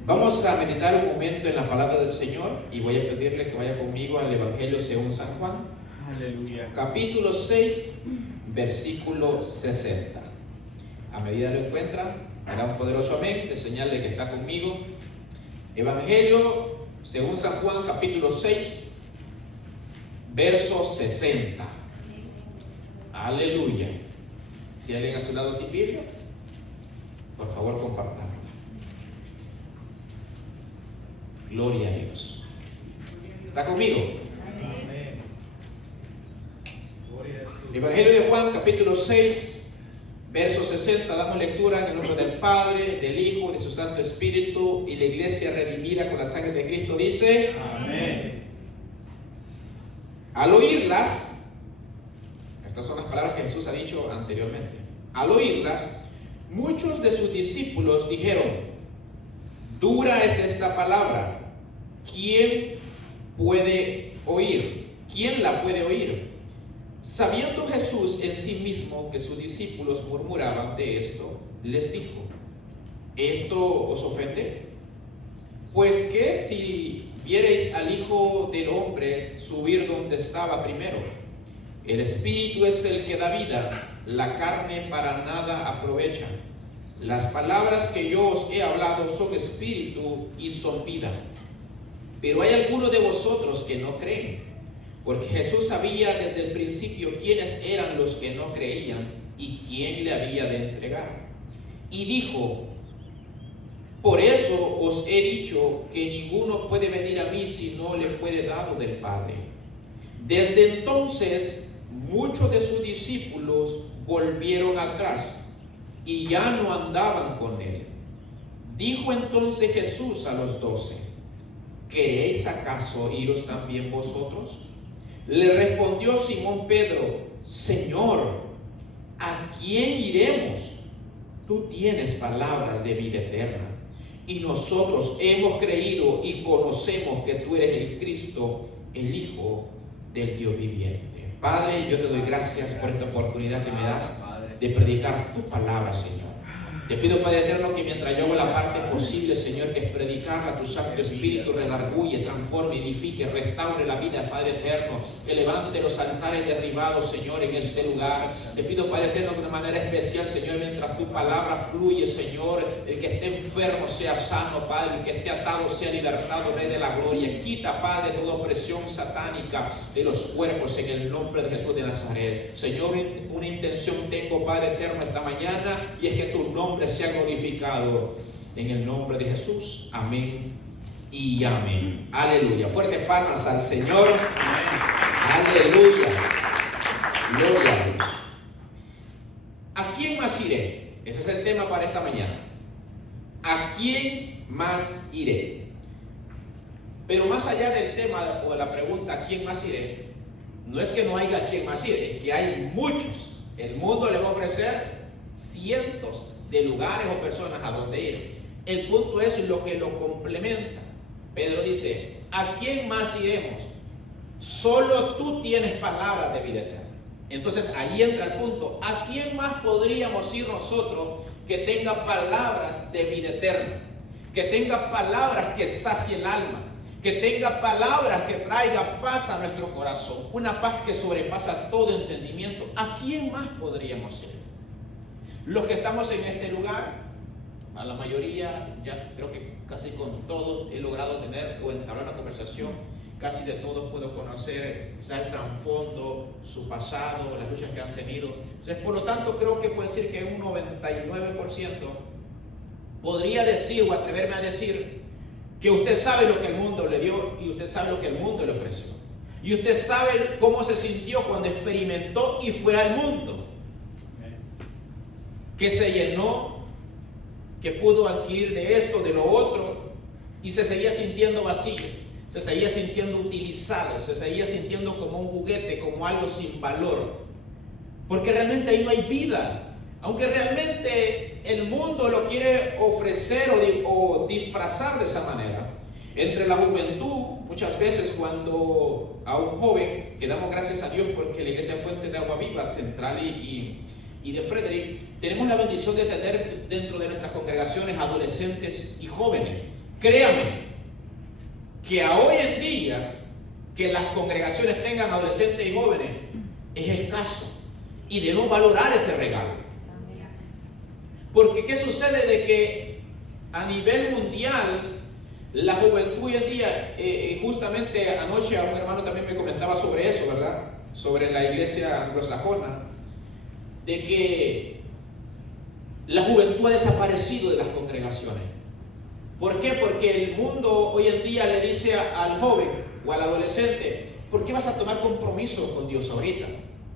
Vamos a meditar un momento en la palabra del Señor y voy a pedirle que vaya conmigo al Evangelio según San Juan. Aleluya. Capítulo 6, versículo 60. A medida lo encuentra, me da un poderoso amén de señal de que está conmigo. Evangelio según San Juan, capítulo 6, verso 60. Aleluya. Si alguien a su lado sin Biblia, por favor compartanla. Gloria a Dios. ¿Está conmigo? Amén. Gloria a Jesús. Evangelio de Juan, capítulo 6, verso 60. Damos lectura en el nombre del Padre, del Hijo, de su Santo Espíritu, y la iglesia redimida con la sangre de Cristo dice: Amén. Al oírlas, estas son las palabras que Jesús ha dicho anteriormente. Al oírlas, muchos de sus discípulos dijeron: dura es esta palabra, ¿quién puede oír? ¿Quién la puede oír? Sabiendo Jesús en sí mismo que sus discípulos murmuraban de esto, les dijo: ¿esto os ofende? Pues que si viereis al Hijo del Hombre subir donde estaba primero, el Espíritu es el que da vida, la carne para nada aprovecha. Las palabras que yo os he hablado son espíritu y son vida. Pero hay algunos de vosotros que no creen, porque Jesús sabía desde el principio quiénes eran los que no creían y quién le había de entregar. Y dijo: por eso os he dicho que ninguno puede venir a mí si no le fuere dado del Padre. Desde entonces muchos de sus discípulos volvieron atrás y ya no andaban con él. Dijo entonces Jesús a los 12: ¿queréis acaso iros también vosotros? Le respondió Simón Pedro: Señor, ¿a quién iremos? Tú tienes palabras de vida eterna, y nosotros hemos creído y conocemos que tú eres el Cristo, el Hijo del Dios viviente. Padre, yo te doy gracias por esta oportunidad que me das de predicar tu palabra, Señor. Te pido, Padre eterno, que mientras yo hago la parte posible, Señor, que es predicarla, tu Santo Espíritu redarguye, transforme, edifique, restaure la vida, Padre eterno, que levante los altares derribados, Señor, en este lugar. Te pido, Padre eterno, que de manera especial, Señor, mientras tu palabra fluye, Señor, el que esté enfermo sea sano, Padre, el que esté atado sea libertado, Rey de la gloria. Quita, Padre, toda opresión satánica de los cuerpos en el nombre de Jesús de Nazaret. Señor, una intención tengo, Padre eterno, esta mañana, y es que tu nombre sea glorificado en el nombre de Jesús. Amén y amén. Aleluya. Fuertes palmas al Señor. Aleluya. Gloria a Dios. ¿A quién más iré? Ese es el tema para esta mañana. ¿A quién más iré? Pero más allá del tema o de la pregunta ¿a quién más iré? No es que no haya a quién más ir, es que hay muchos. El mundo le va a ofrecer cientos de lugares o personas a donde ir. El punto es lo que lo complementa. Pedro dice: ¿a quién más iremos? Solo tú tienes palabras de vida eterna. Entonces ahí entra el punto: ¿a quién más podríamos ir nosotros que tenga palabras de vida eterna? Que tenga palabras que sacie el alma, que tenga palabras que traiga paz a nuestro corazón, una paz que sobrepasa todo entendimiento. ¿A quién más podríamos ir? Los que estamos en este lugar, a la mayoría, ya creo que casi con todos he logrado tener o entablar una conversación. Casi de todos puedo conocer quizás el trasfondo, su pasado, las luchas que han tenido. Entonces, por lo tanto, creo que puedo decir que un 99% podría decir o atreverme a decir que usted sabe lo que el mundo le dio y usted sabe lo que el mundo le ofreció. Y usted sabe cómo se sintió cuando experimentó y fue al mundo. Que se llenó, que pudo adquirir de esto, de lo otro, y se seguía sintiendo vacío, se seguía sintiendo utilizado, se seguía sintiendo como un juguete, como algo sin valor, porque realmente ahí no hay vida. Aunque realmente el mundo lo quiere ofrecer o disfrazar de esa manera. Entre la juventud, muchas veces cuando a un joven, que damos gracias a Dios porque la Iglesia Fuente de Agua Viva Central y de Frederick, tenemos la bendición de tener dentro de nuestras congregaciones adolescentes y jóvenes Créame que a hoy en día que las congregaciones tengan adolescentes y jóvenes es escaso y debemos valorar ese regalo. Porque ¿qué sucede? De que a nivel mundial la juventud hoy en día, justamente anoche a un hermano también me comentaba sobre eso, ¿verdad? Sobre la iglesia anglosajona, de que la juventud ha desaparecido de las congregaciones. ¿Por qué? Porque el mundo hoy en día le dice al joven o al adolescente: ¿por qué vas a tomar compromiso con Dios ahorita?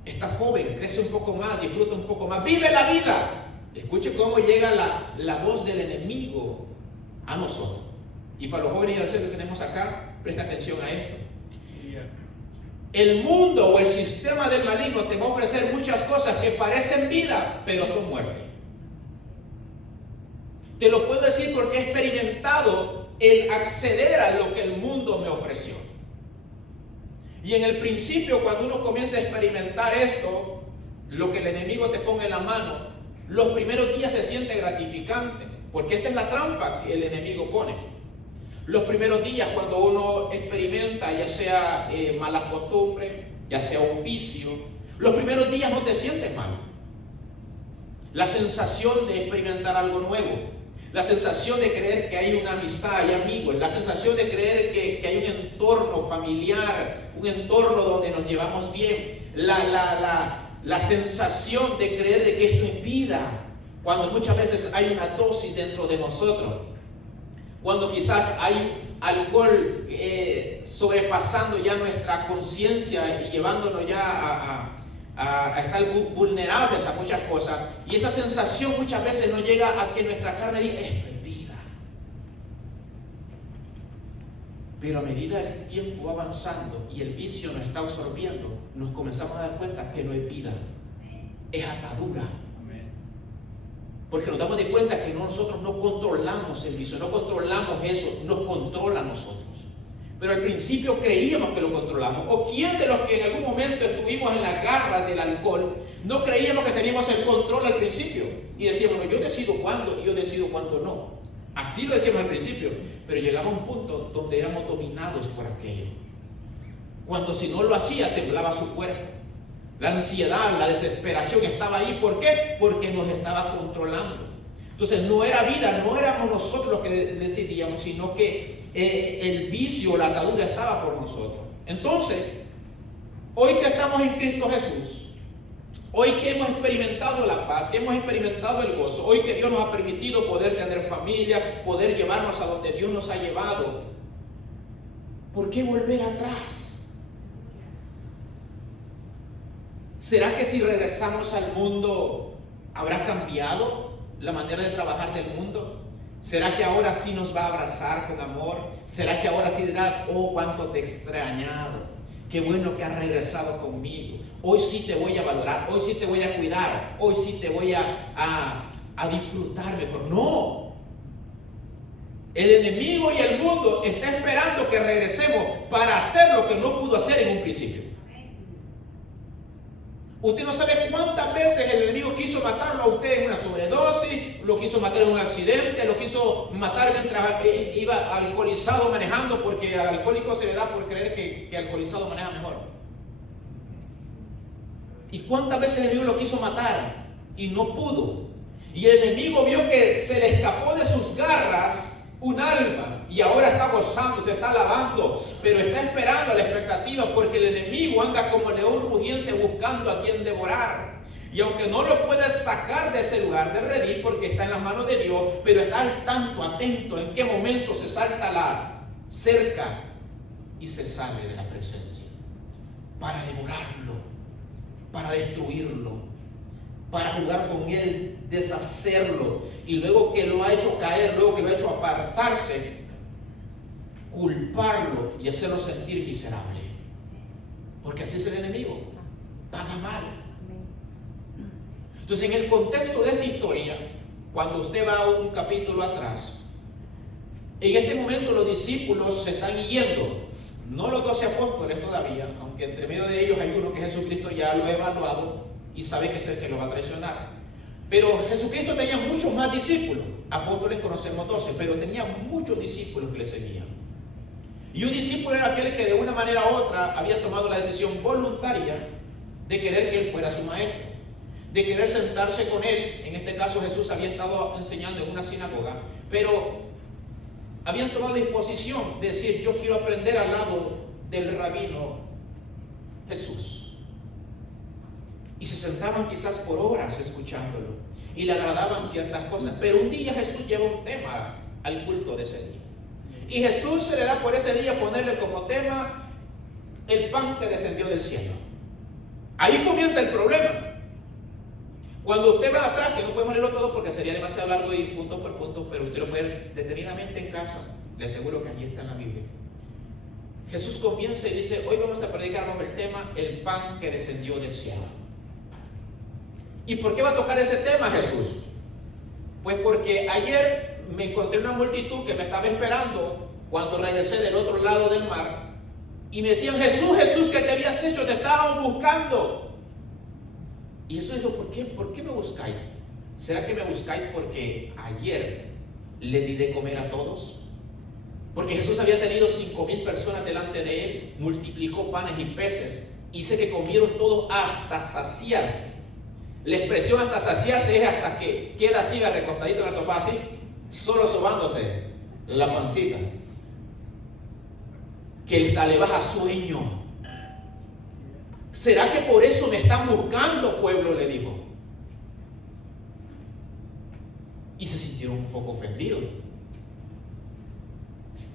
Estás joven, crece un poco más, disfruta un poco más, vive la vida. Escuche cómo llega la voz del enemigo a nosotros. Y para los jóvenes y adolescentes que tenemos acá, presta atención a esto. El mundo o el sistema del maligno te va a ofrecer muchas cosas que parecen vida, pero son muerte. Te lo puedo decir porque he experimentado el acceder a lo que el mundo me ofreció. Y en el principio, cuando uno comienza a experimentar esto, lo que el enemigo te ponga en la mano, los primeros días se siente gratificante, porque esta es la trampa que el enemigo pone. Los primeros días, cuando uno experimenta, ya sea malas costumbres, ya sea un vicio, los primeros días no te sientes mal. La sensación de experimentar algo nuevo, la sensación de creer que hay una amistad, hay amigos, la sensación de creer que hay un entorno familiar, un entorno donde nos llevamos bien, la sensación de creer de que esto es vida, cuando muchas veces hay una dosis dentro de nosotros, cuando quizás hay alcohol sobrepasando ya nuestra conciencia y llevándonos ya a estar vulnerables a muchas cosas, y esa sensación muchas veces nos llega a que nuestra carne diga: esto es vida. Pero a medida que el tiempo va avanzando y el vicio nos está absorbiendo, nos comenzamos a dar cuenta que no es vida, es atadura. Porque nos damos de cuenta que nosotros no controlamos el vicio, no controlamos eso, nos controla a nosotros. Pero al principio creíamos que lo controlamos. ¿O quién de los que en algún momento estuvimos en la garra del alcohol no creíamos que teníamos el control al principio? Y decíamos: yo decido cuándo y yo decido cuándo no. Así lo decíamos al principio. Pero llegaba a un punto donde éramos dominados por aquello. Cuando si no lo hacía, temblaba su cuerpo. La ansiedad, la desesperación estaba ahí. ¿Por qué? Porque nos estaba controlando. Entonces no era vida, no éramos nosotros los que decidíamos, sino que el vicio, la atadura estaba por nosotros. Entonces, hoy que estamos en Cristo Jesús, hoy que hemos experimentado la paz, que hemos experimentado el gozo, hoy que Dios nos ha permitido poder tener familia, poder llevarnos a donde Dios nos ha llevado, ¿por qué volver atrás? ¿Será que si regresamos al mundo habrá cambiado la manera de trabajar del mundo? ¿Será que ahora sí nos va a abrazar con amor? ¿Será que ahora sí dirá: oh, cuánto te he extrañado, qué bueno que has regresado conmigo, hoy sí te voy a valorar, hoy sí te voy a cuidar, hoy sí te voy a disfrutar mejor? No. El enemigo y el mundo está esperando que regresemos para hacer lo que no pudo hacer en un principio. Usted no sabe cuántas veces el enemigo quiso matarlo a usted en una sobredosis, lo quiso matar en un accidente, lo quiso matar mientras iba alcoholizado manejando, porque al alcohólico se le da por creer que alcoholizado maneja mejor. ¿Y cuántas veces el enemigo lo quiso matar y no pudo? Y el enemigo vio que se le escapó de sus garras un alma y ahora está gozando, se está alabando, pero está esperando a la expectativa, porque el enemigo anda como león rugiente buscando a quien devorar. Y aunque no lo puede sacar de ese lugar de redil porque está en las manos de Dios, pero está al tanto, atento en qué momento se salta la cerca y se sale de la presencia para devorarlo, para destruirlo, para jugar con él, deshacerlo, y luego que lo ha hecho caer, luego que lo ha hecho apartarse, culparlo y hacerlo sentir miserable, porque así es el enemigo, paga mal. Entonces, en el contexto de esta historia, cuando usted va a un capítulo atrás, en este momento los discípulos se están yendo, no los 12 apóstoles todavía, aunque entre medio de ellos hay uno que Jesucristo ya lo ha evaluado y sabe que es el que lo va a traicionar. Pero Jesucristo tenía muchos más discípulos. apóstoles conocemos 12, pero tenía muchos discípulos que le seguían. Y un discípulo era aquel que de una manera u otra había tomado la decisión voluntaria de querer que él fuera su maestro, de querer sentarse con él. En este caso Jesús había estado enseñando en una sinagoga, pero habían tomado la disposición de decir: yo quiero aprender al lado del rabino Jesús. Y se sentaban quizás por horas escuchándolo y le agradaban ciertas cosas. Pero un día Jesús lleva un tema al culto de ese día, y Jesús se le da por ese día ponerle como tema el pan que descendió del cielo. Ahí comienza el problema. Cuando usted va atrás, que no podemos leerlo todo porque sería demasiado largo y punto por punto, pero usted lo puede leer detenidamente en casa, le aseguro que allí está en la Biblia. Jesús comienza y dice: hoy vamos a predicar bajo el tema el pan que descendió del cielo. ¿Y por qué va a tocar ese tema Jesús? Pues porque ayer me encontré una multitud que me estaba esperando cuando regresé del otro lado del mar, y me decían: Jesús, Jesús, ¿qué te habías hecho? Te estaban buscando. Y Jesús dijo: ¿Por qué me buscáis? ¿Será que me buscáis porque ayer le di de comer a todos? Porque Jesús había tenido 5,000 personas delante de él, multiplicó panes y peces, y dice que comieron todos hasta saciarse. La expresión hasta saciarse es hasta que queda así recostadito en el sofá, así, solo sobándose la pancita, que le baja sueño. ¿Será que por eso me están buscando, pueblo?, le dijo. Y se sintieron un poco ofendidos.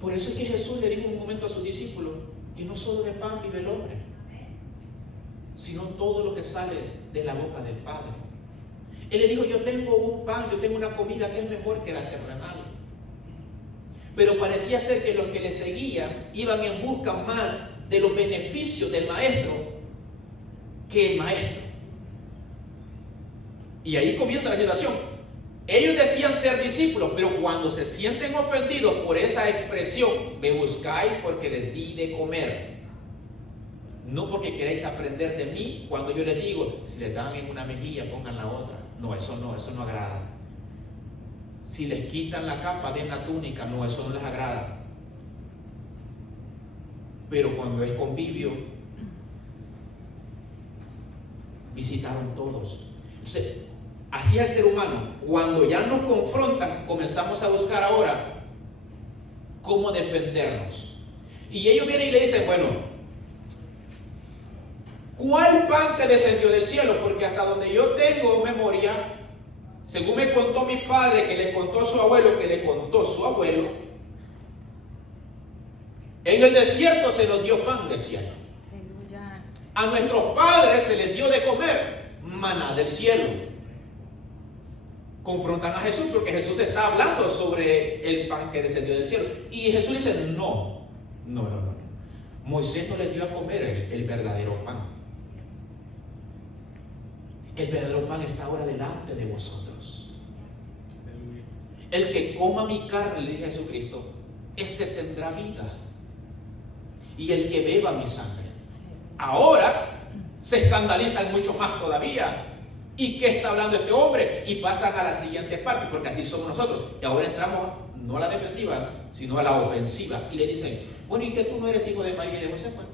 Por eso es que Jesús le dijo en un momento a sus discípulos que no solo de pan vive el hombre, sino todo lo que sale de la boca del Padre. Él le dijo: yo tengo un pan, yo tengo una comida que es mejor que la terrenal. Pero parecía ser que los que le seguían iban en busca más de los beneficios del maestro que el maestro. Y ahí comienza la situación. Ellos decían ser discípulos, pero cuando se sienten ofendidos por esa expresión: me buscáis porque les di de comer, no porque queréis aprender de mí, cuando yo les digo: si les dan en una mejilla, pongan la otra. No, eso no agrada. Si les quitan la capa, den la túnica. No, eso no les agrada. Pero cuando es convivio, visitaron todos. Entonces, así es el ser humano. Cuando ya nos confrontan, comenzamos a buscar ahora cómo defendernos. Y ellos vienen y le dicen: bueno, ¿cuál pan que descendió del cielo? Porque hasta donde yo tengo memoria, según me contó mi padre, que le contó su abuelo, que le contó su abuelo, en el desierto se nos dio pan del cielo. A nuestros padres se les dio de comer maná del cielo. Confrontan a Jesús porque Jesús está hablando sobre el pan que descendió del cielo. Y Jesús dice: no. Moisés no les dio a comer el verdadero pan. El verdadero pan está ahora delante de vosotros. El que coma mi carne, le dice Jesucristo, ese tendrá vida. Y el que beba mi sangre. Ahora se escandalizan mucho más todavía. ¿Y qué está hablando este hombre? Y pasan a la siguiente parte, porque así somos nosotros. Y ahora entramos no a la defensiva, sino a la ofensiva. Y le dicen: bueno, ¿y que tú no eres hijo de María y de José? Pues,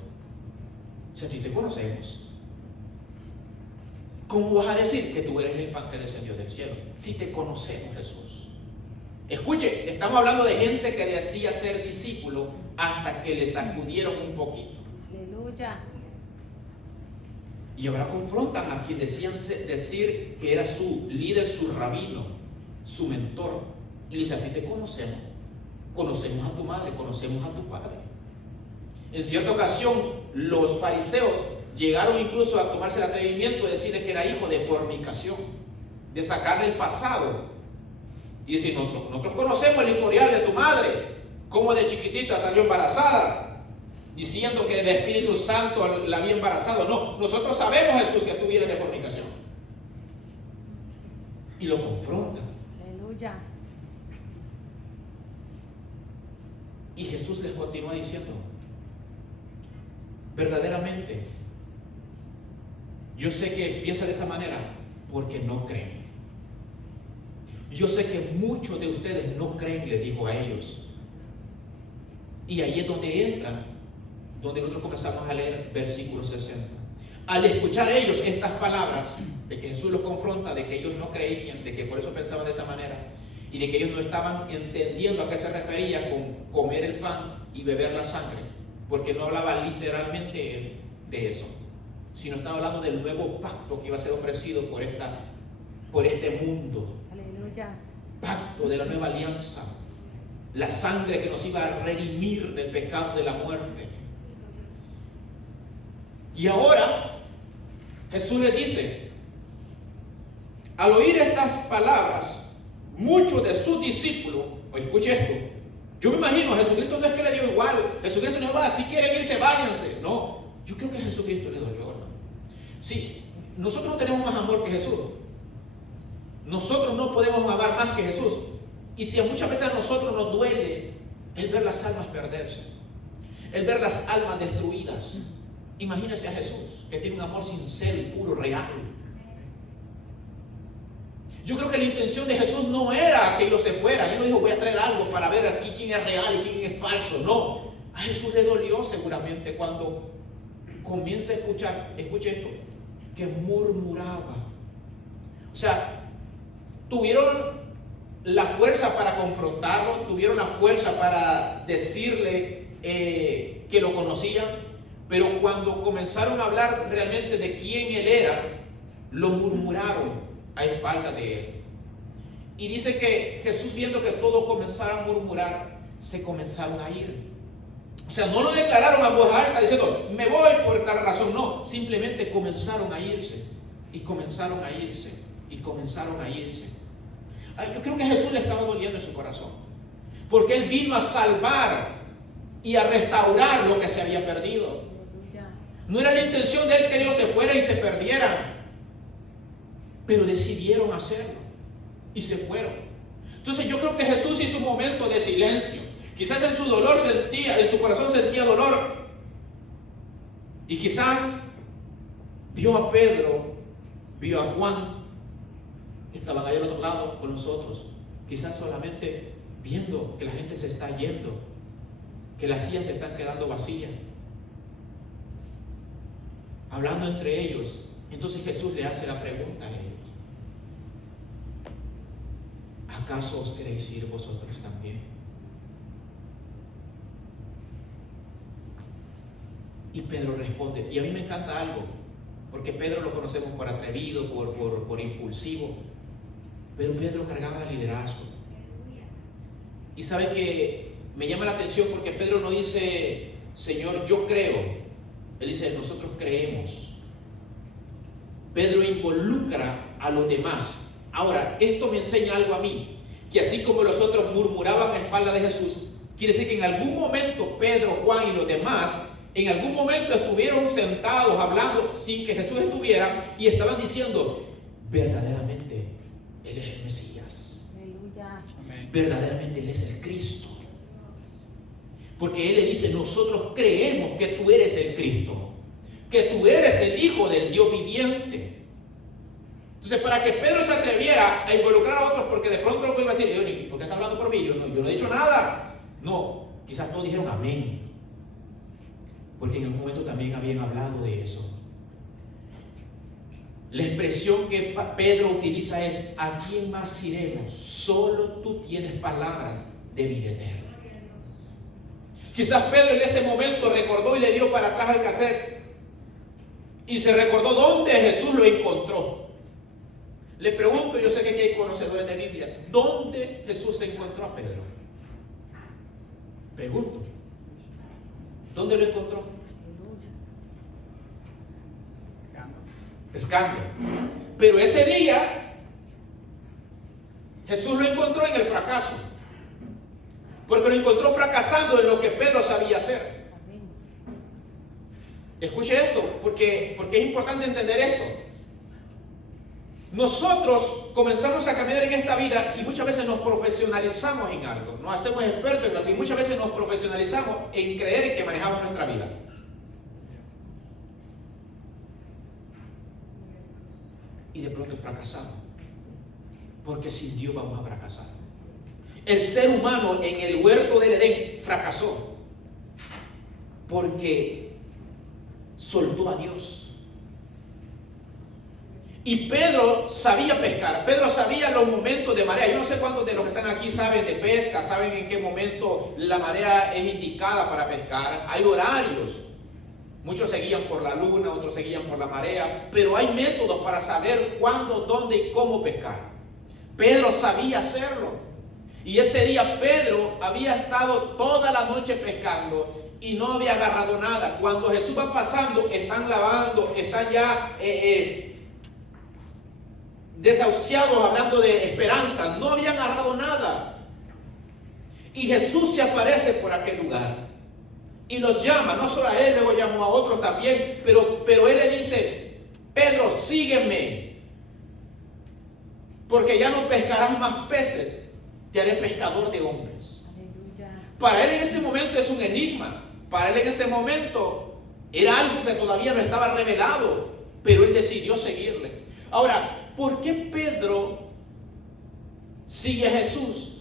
si a ti te conocemos, ¿cómo vas a decir que tú eres el pan que descendió del cielo? Si te conocemos, Jesús. Escuche, estamos hablando de gente que decía ser discípulo hasta que le sacudieron un poquito. Aleluya. Y ahora confrontan a quien decían decir que era su líder, su rabino, su mentor. Y le dice: a ti te conocemos. Conocemos a tu madre, conocemos a tu padre. En cierta ocasión, los fariseos llegaron incluso a tomarse el atrevimiento de decirle que era hijo de fornicación, de sacarle el pasado. Y decir: nosotros conocemos el historial de tu madre, cómo de chiquitita salió embarazada, diciendo que el Espíritu Santo la había embarazado. No, nosotros sabemos, Jesús, que tú vienes de fornicación. Y lo confrontan. Aleluya. Y Jesús les continúa diciendo: verdaderamente, yo sé que piensa de esa manera porque no creen. Yo sé que muchos de ustedes no creen, le dijo a ellos. Y ahí es donde entran, donde nosotros comenzamos a leer versículo 60. Al escuchar ellos estas palabras, de que Jesús los confronta, de que ellos no creían, de que por eso pensaban de esa manera, y de que ellos no estaban entendiendo a qué se refería con comer el pan y beber la sangre, porque no hablaba literalmente de eso, sino estaba hablando del nuevo pacto que iba a ser ofrecido por este mundo. Aleluya. Pacto de la nueva alianza, la sangre que nos iba a redimir del pecado de la muerte. Y ahora Jesús les dice, al oír estas palabras, muchos de sus discípulos, escuche esto, yo me imagino, Jesucristo no es que le dio igual, Jesucristo no va, si quieren irse, váyanse. No, yo creo que a Jesucristo le dolió, ¿no? Sí, nosotros no tenemos más amor que Jesús. Nosotros no podemos amar más que Jesús. Y si muchas veces a nosotros nos duele el ver las almas perderse, el ver las almas destruidas, imagínese a Jesús, que tiene un amor sincero y puro, real. Yo creo que la intención de Jesús no era que ellos se fueran. Él no dijo, voy a traer algo para ver aquí quién es real y quién es falso. No, a Jesús le dolió seguramente cuando comienza a escuchar, escuche esto, que murmuraba. O sea, tuvieron la fuerza para confrontarlo, tuvieron la fuerza para decirle que lo conocían, pero cuando comenzaron a hablar realmente de quién él era, lo murmuraron a espaldas de él. Y dice que Jesús, viendo que todos comenzaron a murmurar, se comenzaron a ir. O sea, no lo declararon a voz alta diciendo, me voy por tal razón. No, simplemente comenzaron a irse. Y comenzaron a irse. Y comenzaron a irse. Ay, yo creo que a Jesús le estaba doliendo en su corazón. Porque Él vino a salvar y a restaurar lo que se había perdido. No era la intención de Él que ellos se fueran y se perdieran. Pero decidieron hacerlo y se fueron. Entonces yo creo que Jesús hizo un momento de silencio. Quizás en su dolor sentía, en su corazón sentía dolor. Y quizás vio a Pedro, vio a Juan, que estaban allá al otro lado con nosotros. Quizás solamente viendo que la gente se está yendo, que las sillas se están quedando vacías. Hablando entre ellos. Entonces Jesús le hace la pregunta a ellos. ¿Acaso os queréis ir vosotros también? Y Pedro responde, y a mí me encanta algo, porque Pedro lo conocemos por atrevido, por impulsivo, pero Pedro cargaba liderazgo. Y sabe que me llama la atención porque Pedro no dice, Señor, yo creo. Él dice, nosotros creemos. Pedro involucra a los demás. Ahora, esto me enseña algo a mí, que así como los otros murmuraban a espaldas de Jesús, quiere decir que en algún momento Pedro, Juan y los demás, en algún momento estuvieron sentados hablando sin que Jesús estuviera y estaban diciendo, verdaderamente Él es el Mesías. Aleluya. Verdaderamente Él es el Cristo. Porque Él le dice, nosotros creemos que tú eres el Cristo, que tú eres el Hijo del Dios viviente. Entonces, para que Pedro se atreviera a involucrar a otros, porque de pronto lo iba a decir, ¿por qué está hablando por mí? Yo no he dicho nada. No, quizás todos dijeron amén, porque en algún momento también habían hablado de eso. La expresión que Pedro utiliza es, ¿a quién más iremos? Solo tú tienes palabras de vida eterna. Quizás Pedro en ese momento recordó y le dio para atrás al cassette y se recordó dónde Jesús lo encontró. Le pregunto, yo sé que aquí hay conocedores de Biblia, ¿dónde Jesús se encontró a Pedro? Pregunto, ¿dónde lo encontró? Pescando. Pero ese día Jesús lo encontró en el fracaso, porque lo encontró fracasando en lo que Pedro sabía hacer. Escuche esto, porque es importante entender esto. Nosotros comenzamos a caminar en esta vida y muchas veces nos profesionalizamos en algo, nos hacemos expertos en algo y muchas veces nos profesionalizamos en creer que manejamos nuestra vida. Y de pronto fracasamos, Porque sin Dios vamos a fracasar. El ser humano en el huerto del Edén fracasó porque soltó a Dios. Y Pedro sabía pescar. Pedro sabía los momentos de marea. Yo no sé cuántos de los que están aquí saben de pesca, saben en qué momento la marea es indicada para pescar. Hay horarios. Muchos se guían por la luna, otros se guían por la marea, pero hay métodos para saber cuándo, dónde y cómo pescar. Pedro sabía hacerlo. Y ese día Pedro había estado toda la noche pescando y no había agarrado nada. Cuando Jesús va pasando, están lavando, están ya desahuciados, hablando de esperanza. No habían agarrado nada. Y Jesús se aparece por aquel lugar y los llama, no solo a él, luego llamó a otros también, pero él le dice: Pedro, sígueme, porque ya no pescarás más peces, te haré pescador de hombres. Aleluya. Para él en ese momento es un enigma, para él en ese momento era algo que todavía no estaba revelado, pero él decidió seguirle. Ahora, ¿por qué Pedro sigue a Jesús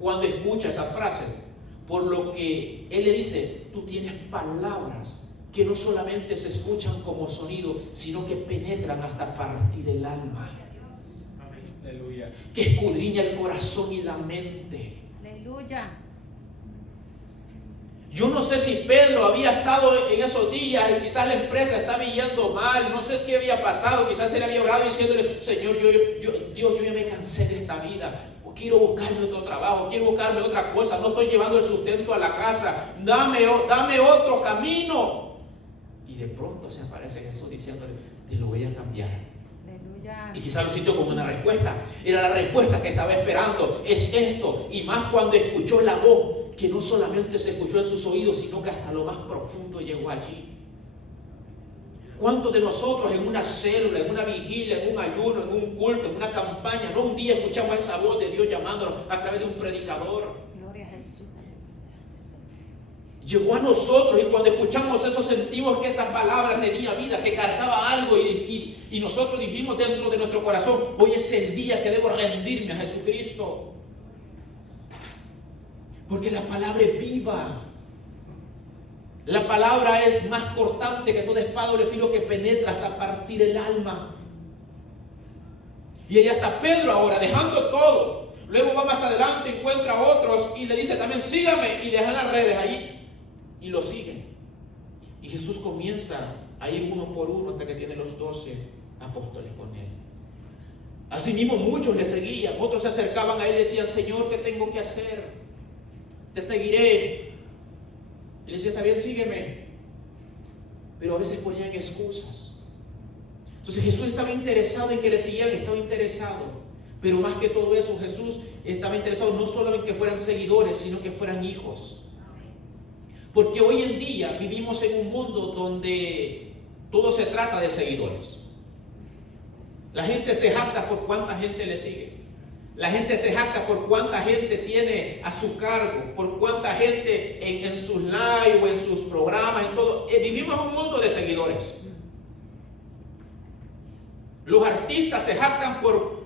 cuando escucha esa frase? Por lo que él le dice: tú tienes palabras que no solamente se escuchan como sonido, sino que penetran hasta partir el alma. Aleluya. Que escudriña el corazón y la mente. Aleluya. Yo no sé si Pedro había estado en esos días y quizás la empresa estaba yendo mal, no sé qué había pasado, quizás él había orado diciéndole: Señor, Dios, yo ya me cansé de esta vida. Quiero buscarme otro trabajo, quiero buscarme otra cosa, no estoy llevando el sustento a la casa, dame otro camino. Y de pronto se aparece Jesús diciéndole: te lo voy a cambiar. Aleluya. Y quizás lo sintió como una respuesta, era la respuesta que estaba esperando, es esto. Y más cuando escuchó la voz, que no solamente se escuchó en sus oídos, sino que hasta lo más profundo llegó allí. ¿Cuántos de nosotros en una célula, en una vigilia, en un ayuno, en un culto, en una campaña, no un día escuchamos esa voz de Dios llamándonos a través de un predicador? Gloria a Jesús. Llegó a nosotros y cuando escuchamos eso sentimos que esa palabra tenía vida, que cargaba algo y nosotros dijimos dentro de nuestro corazón: hoy es el día que debo rendirme a Jesucristo. Porque la palabra es viva. La palabra es más cortante que toda espada o de filo que penetra hasta partir el alma. Y ahí está Pedro ahora, dejando todo. Luego va más adelante, encuentra a otros y le dice también: sígame, y dejan las redes ahí y lo siguen. Y Jesús comienza a ir uno por uno hasta que tiene los 12 apóstoles con él. Asimismo muchos le seguían, otros se acercaban a él y decían: Señor, ¿qué tengo que hacer? Te seguiré. Y le decía: está bien, sígueme. Pero a veces ponían excusas. Entonces Jesús estaba interesado en que le siguieran, estaba interesado. Pero más que todo eso, Jesús estaba interesado no solo en que fueran seguidores, sino que fueran hijos. Porque hoy en día vivimos en un mundo donde todo se trata de seguidores. La gente se jacta por cuánta gente le sigue. La gente se jacta por cuánta gente tiene a su cargo, por cuánta gente en sus live o en sus programas, en todo. Vivimos en un mundo de seguidores. Los artistas se jactan por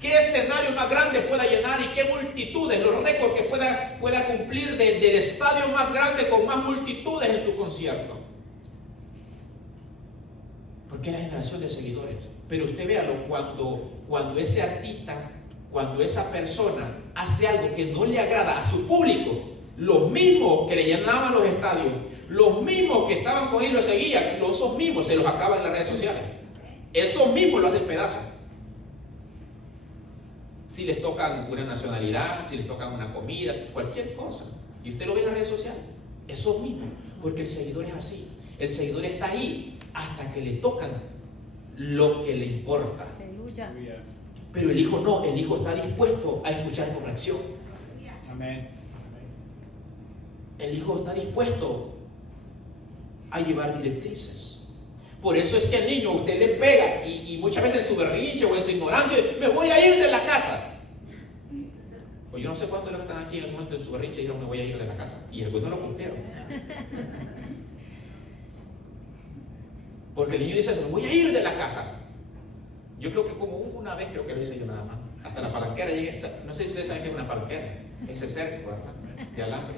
qué escenario más grande pueda llenar y qué multitudes, los récords que pueda cumplir del estadio más grande con más multitudes en su concierto. Porque es la generación de seguidores. Pero usted véalo, cuando ese artista, cuando esa persona hace algo que no le agrada a su público, los mismos que le llenaban los estadios, los mismos que estaban con él y lo seguían, esos mismos se los acaban en las redes sociales. Esos mismos lo hacen pedazos. Si les tocan una nacionalidad, si les tocan una comida, cualquier cosa, y usted lo ve en las redes sociales, esos mismos, porque el seguidor es así. El seguidor está ahí hasta que le tocan lo que le importa. Aleluya. Pero el hijo no, el hijo está dispuesto a escuchar corrección. Amén. El hijo está dispuesto a llevar directrices. Por eso es que al niño usted le pega y muchas veces en su berrinche o en su ignorancia: me voy a ir de la casa. Pues yo no sé cuántos de los que están aquí en el momento en su berrinche dijeron: me voy a ir de la casa. Y el güey no lo cumplieron. Porque el niño dice: me voy a ir de la casa. Yo creo que como una vez creo que lo hice yo nada más. Hasta la palanquera llegué. O sea, no sé si ustedes saben qué es una palanquera. Ese cerco, ¿verdad? De alambre.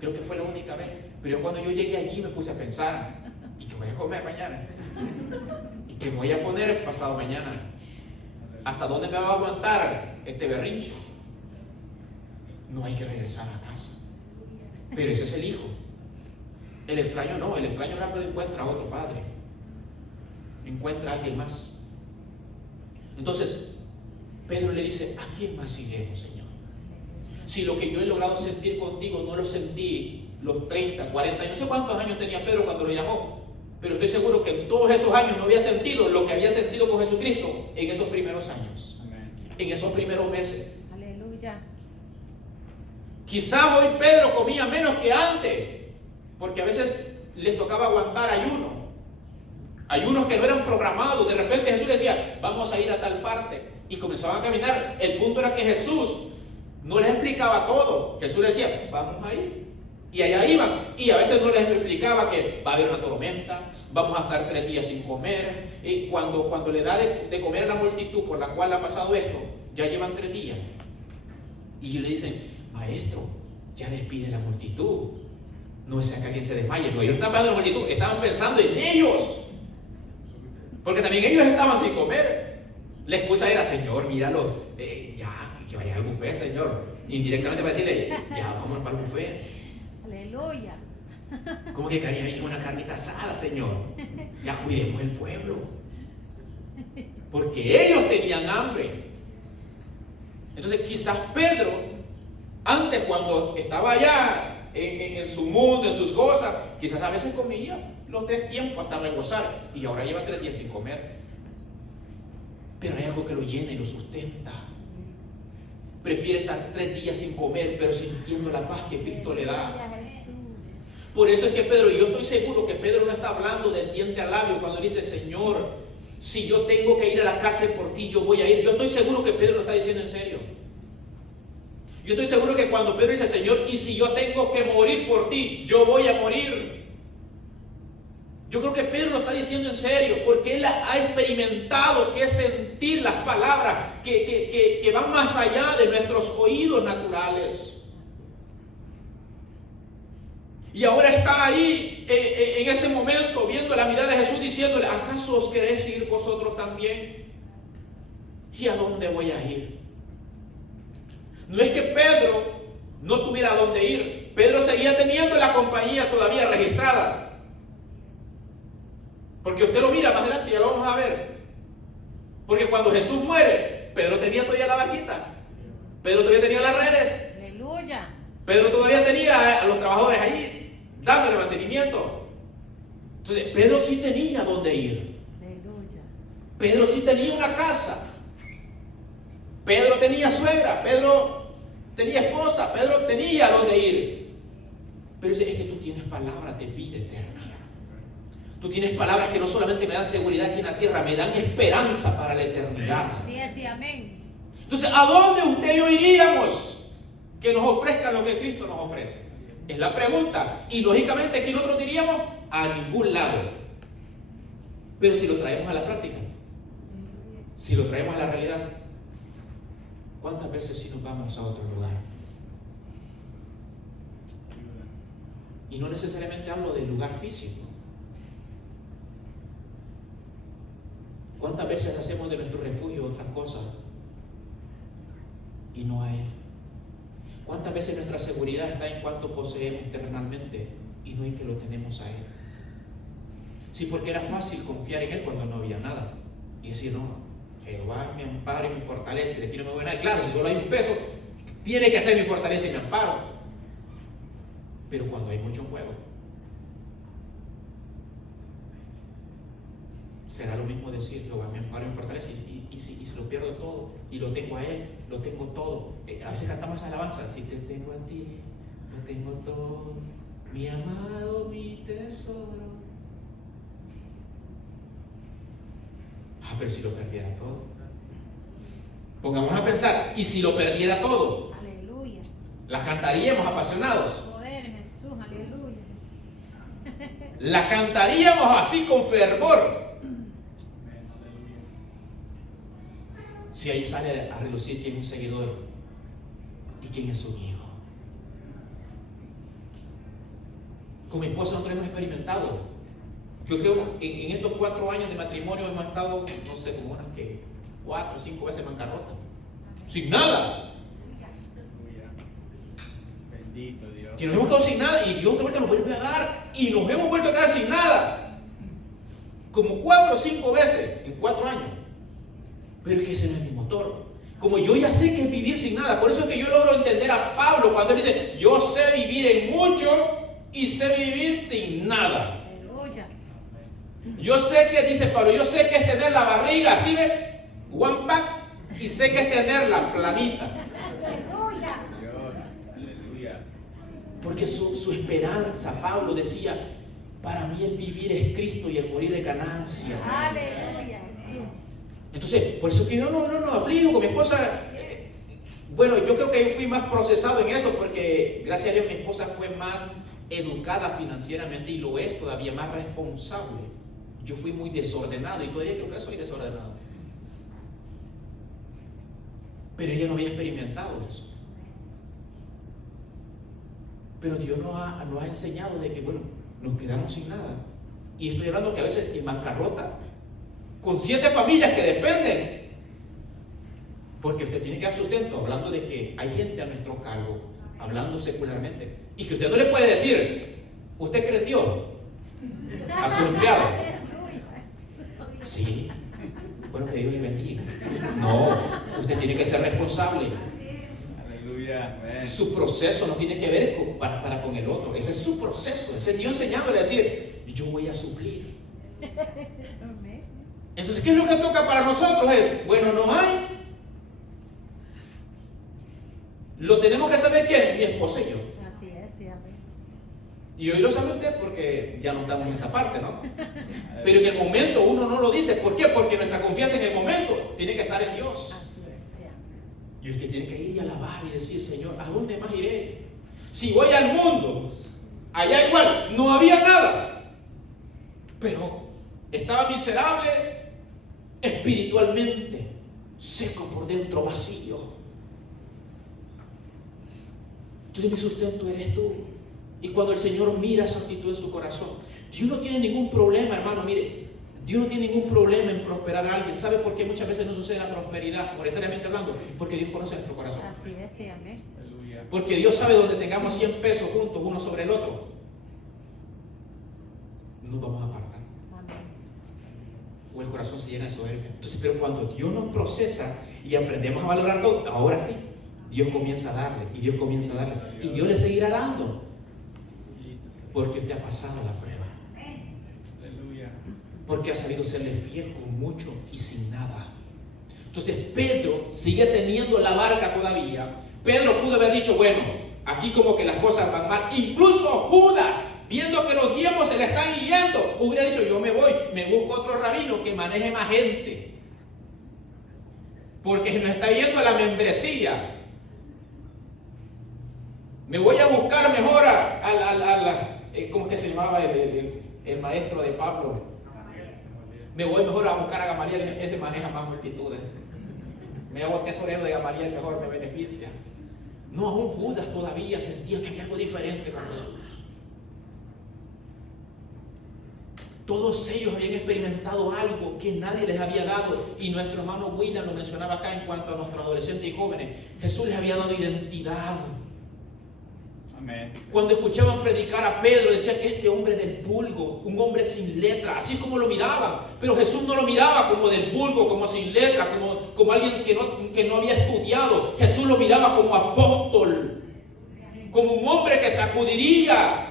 Creo que fue la única vez. Pero cuando yo llegué allí me puse a pensar, ¿y qué voy a comer mañana? ¿Y qué me voy a poner pasado mañana? ¿Hasta dónde me va a aguantar este berrinche? No hay que regresar a casa. Pero ese es el hijo. El extraño no, el extraño rápido encuentra a otro padre. Encuentra a alguien más. Entonces, Pedro le dice, ¿a quién más iremos, Señor? Si lo que yo he logrado sentir contigo no lo sentí los 30, 40, no sé cuántos años tenía Pedro cuando lo llamó, pero estoy seguro que en todos esos años no había sentido lo que había sentido con Jesucristo en esos primeros años, en esos primeros meses. Aleluya. Quizás hoy Pedro comía menos que antes, porque a veces les tocaba aguantar ayunos que no eran programados. De repente Jesús decía, vamos a ir a tal parte, y comenzaban a caminar. El punto era que Jesús no les explicaba todo. Jesús decía, vamos a ir, y allá iban, y a veces no les explicaba que va a haber una tormenta, vamos a estar 3 días sin comer, y cuando le da de comer a la multitud por la cual ha pasado esto, ya llevan 3 días, y ellos le dicen, maestro, ya despide la multitud, no sea que alguien se desmaye. No, ellos estaban pensando en la multitud, estaban pensando en ellos, porque también ellos estaban sin comer. La excusa era, Señor, míralo, ya, que vaya al buffet, Señor. Indirectamente para decirle, ya, vámonos para el buffet. Aleluya. ¿Cómo que quería bien una carnita asada, Señor? Ya cuidemos el pueblo. Porque ellos tenían hambre. Entonces quizás Pedro, antes cuando estaba allá en su mundo, en sus cosas, quizás a veces comía los 3 tiempos hasta rebosar, y ahora lleva 3 días sin comer. Pero hay algo que lo llena y lo sustenta. Prefiere estar 3 días sin comer, pero sintiendo la paz que Cristo le da. Por eso es que Pedro, y yo estoy seguro que Pedro no está hablando del diente al labio cuando dice, Señor, si yo tengo que ir a la cárcel por ti, yo voy a ir. Yo estoy seguro que Pedro lo está diciendo en serio. Yo estoy seguro que cuando Pedro dice, Señor, y si yo tengo que morir por ti, yo voy a morir. Yo creo que Pedro lo está diciendo en serio, porque él ha experimentado que es sentir las palabras que van más allá de nuestros oídos naturales. Y ahora está ahí en ese momento viendo la mirada de Jesús diciéndole, ¿acaso os queréis ir vosotros también? ¿Y a dónde voy a ir? No es que Pedro no tuviera a dónde ir. Pedro seguía teniendo la compañía todavía registrada. Porque usted lo mira más adelante, ya lo vamos a ver. Porque cuando Jesús muere, Pedro tenía todavía la barquita. Pedro todavía tenía las redes. Aleluya. Pedro todavía tenía a los trabajadores ahí, dándole mantenimiento. Entonces, Pedro sí tenía dónde ir. Aleluya. Pedro sí tenía una casa. Pedro tenía suegra. Pedro tenía esposa. Pedro tenía dónde ir. Pero dice, es que tú tienes palabras de vida eterna. Tú tienes palabras que no solamente me dan seguridad aquí en la tierra, me dan esperanza para la eternidad. Sí, así, amén. Entonces, ¿a dónde usted y yo iríamos que nos ofrezcan lo que Cristo nos ofrece? Es la pregunta. Y lógicamente, ¿qué nosotros diríamos? A ningún lado. Pero si lo traemos a la práctica, si lo traemos a la realidad, ¿cuántas veces si nos vamos a otro lugar? Y no necesariamente hablo del lugar físico. ¿Cuántas veces hacemos de nuestro refugio otras cosas y no a Él? ¿Cuántas veces nuestra seguridad está en cuanto poseemos terrenalmente y no en que lo tenemos a Él? Sí, porque era fácil confiar en Él cuando no había nada y decir, no, Jehová es mi amparo y mi fortaleza, y de aquí no me voy a nada. Claro, si solo hay un peso, tiene que ser mi fortaleza y mi amparo. Pero cuando hay mucho juego, será lo mismo decir, Jehová me amparo y me fortalece, y si lo pierdo todo y lo tengo a Él, lo tengo todo. A veces cantamos alabanza, si te tengo a ti, lo tengo todo, mi amado, mi tesoro. Pero si lo perdiera todo, pongámonos a pensar, y si lo perdiera todo, Aleluya. las cantaríamos apasionados, Poder en Jesús, aleluya. las cantaríamos así con fervor. si ahí sale a relucir quién es un seguidor y quién es un hijo. Con mi esposa nosotros hemos experimentado. Yo creo en estos 4 años de matrimonio hemos estado, no sé, como unas que 4 o 5 veces en bancarrota. Sin nada. Aleluya. Bendito Dios. Que nos hemos quedado sin nada y Dios de vuelta nos vuelve a dar y nos hemos vuelto a quedar sin nada. Como 4 o 5 veces en 4 años. Pero es que ese no es mi motor. Como yo ya sé que es vivir sin nada, por eso es que yo logro entender a Pablo cuando él dice, yo sé vivir en mucho y sé vivir sin nada. Aleluya. Yo sé que, dice Pablo, yo sé que es tener la barriga, así ve, one pack, y sé que es tenerla planita. Aleluya. Dios. Aleluya. Porque su esperanza, Pablo decía, para mí el vivir es Cristo y el morir es ganancia. Aleluya. Entonces, por eso que yo no aflijo con mi esposa. Bueno, yo creo que yo fui más procesado en eso porque gracias a Dios mi esposa fue más educada financieramente y lo es todavía, más responsable. Yo fui muy desordenado y todavía creo que soy desordenado. Pero ella no había experimentado eso. Pero Dios nos ha enseñado de que, bueno, nos quedamos sin nada. Y estoy hablando que a veces en bancarrota, con 7 familias que dependen. Porque usted tiene que dar sustento, hablando de que hay gente a nuestro cargo, hablando secularmente. Y que usted no le puede decir, ¿usted cree en Dios? A su empleado. Sí. Bueno, que Dios le bendiga. No, usted tiene que ser responsable. Aleluya. Amén. Su proceso no tiene que ver para con el otro. Ese es su proceso. Ese es Dios enseñándole a decir, yo voy a suplir. Entonces, ¿qué es lo que toca para nosotros? Bueno, no hay. Lo tenemos que saber quién, mi esposa y yo. Así es, sí, amén. Y hoy lo sabe usted porque ya no estamos en esa parte, ¿no? Pero en el momento uno no lo dice. ¿Por qué? Porque nuestra confianza en el momento tiene que estar en Dios. Así es, sí, amén. Y usted tiene que ir y alabar y decir, Señor, ¿a dónde más iré? Si voy al mundo, allá igual, no había nada. Pero estaba miserable espiritualmente, seco por dentro, vacío. Entonces mi sustento eres tú. Y cuando el Señor mira esa actitud en su corazón, Dios no tiene ningún problema, hermano, mire, Dios no tiene ningún problema en prosperar a alguien. ¿Sabe por qué muchas veces no sucede la prosperidad, monetariamente hablando? Porque Dios conoce nuestro corazón. Así es, sí, amén. Aleluya. Porque Dios sabe donde tengamos 100 pesos juntos, uno sobre el otro, nos vamos a apartar. Amén. O el corazón se llena de soberbia. Entonces, pero cuando Dios nos procesa y aprendemos a valorar todo, ahora sí, Dios comienza a darle, y Dios comienza a darle, y Dios le seguirá dando, porque usted ha pasado la prueba, Aleluya. porque ha sabido serle fiel con mucho y sin nada. Entonces Pedro sigue teniendo la barca todavía. Pedro pudo haber dicho, bueno, aquí como que las cosas van mal. Incluso Judas, viendo que los diezmos se le están yendo, hubiera dicho, yo me voy, me busco otro rabino que maneje más gente, porque se nos está yendo la membresía. Me voy a buscar mejor ¿cómo es que se llamaba el maestro de Pablo? Me voy mejor a buscar a Gamaliel, ese maneja más multitudes. Me hago tesorero de Gamaliel, mejor me beneficia. No, aún Judas todavía sentía que había algo diferente con Jesús. Todos ellos habían experimentado algo que nadie les había dado. Y nuestro hermano William lo mencionaba acá en cuanto a nuestros adolescentes y jóvenes. Jesús les había dado identidad. Amén. Cuando escuchaban predicar a Pedro, decían, este hombre es del vulgo, un hombre sin letra, así como lo miraban. Pero Jesús no lo miraba como del vulgo, como sin letra, como alguien que no había estudiado. Jesús lo miraba como apóstol, como un hombre que sacudiría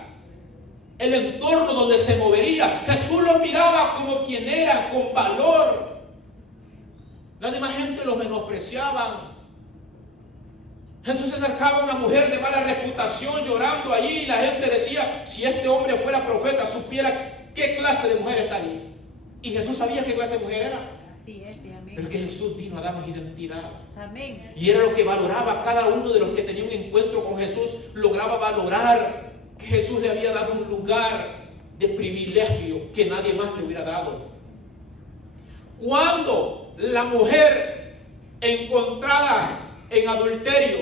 el entorno donde se movería. Jesús lo miraba como quien era, con valor. La demás gente lo menospreciaban. Jesús se acercaba a una mujer de mala reputación llorando allí y la gente decía, si este hombre fuera profeta, supiera qué clase de mujer está allí. Y Jesús sabía qué clase de mujer era. Así es, sí, amén. Pero que Jesús vino a darnos identidad. Amén. Y era lo que valoraba cada uno de los que tenía un encuentro con Jesús. Lograba valorar que Jesús le había dado un lugar de privilegio que nadie más le hubiera dado. Cuando la mujer encontrada en adulterio,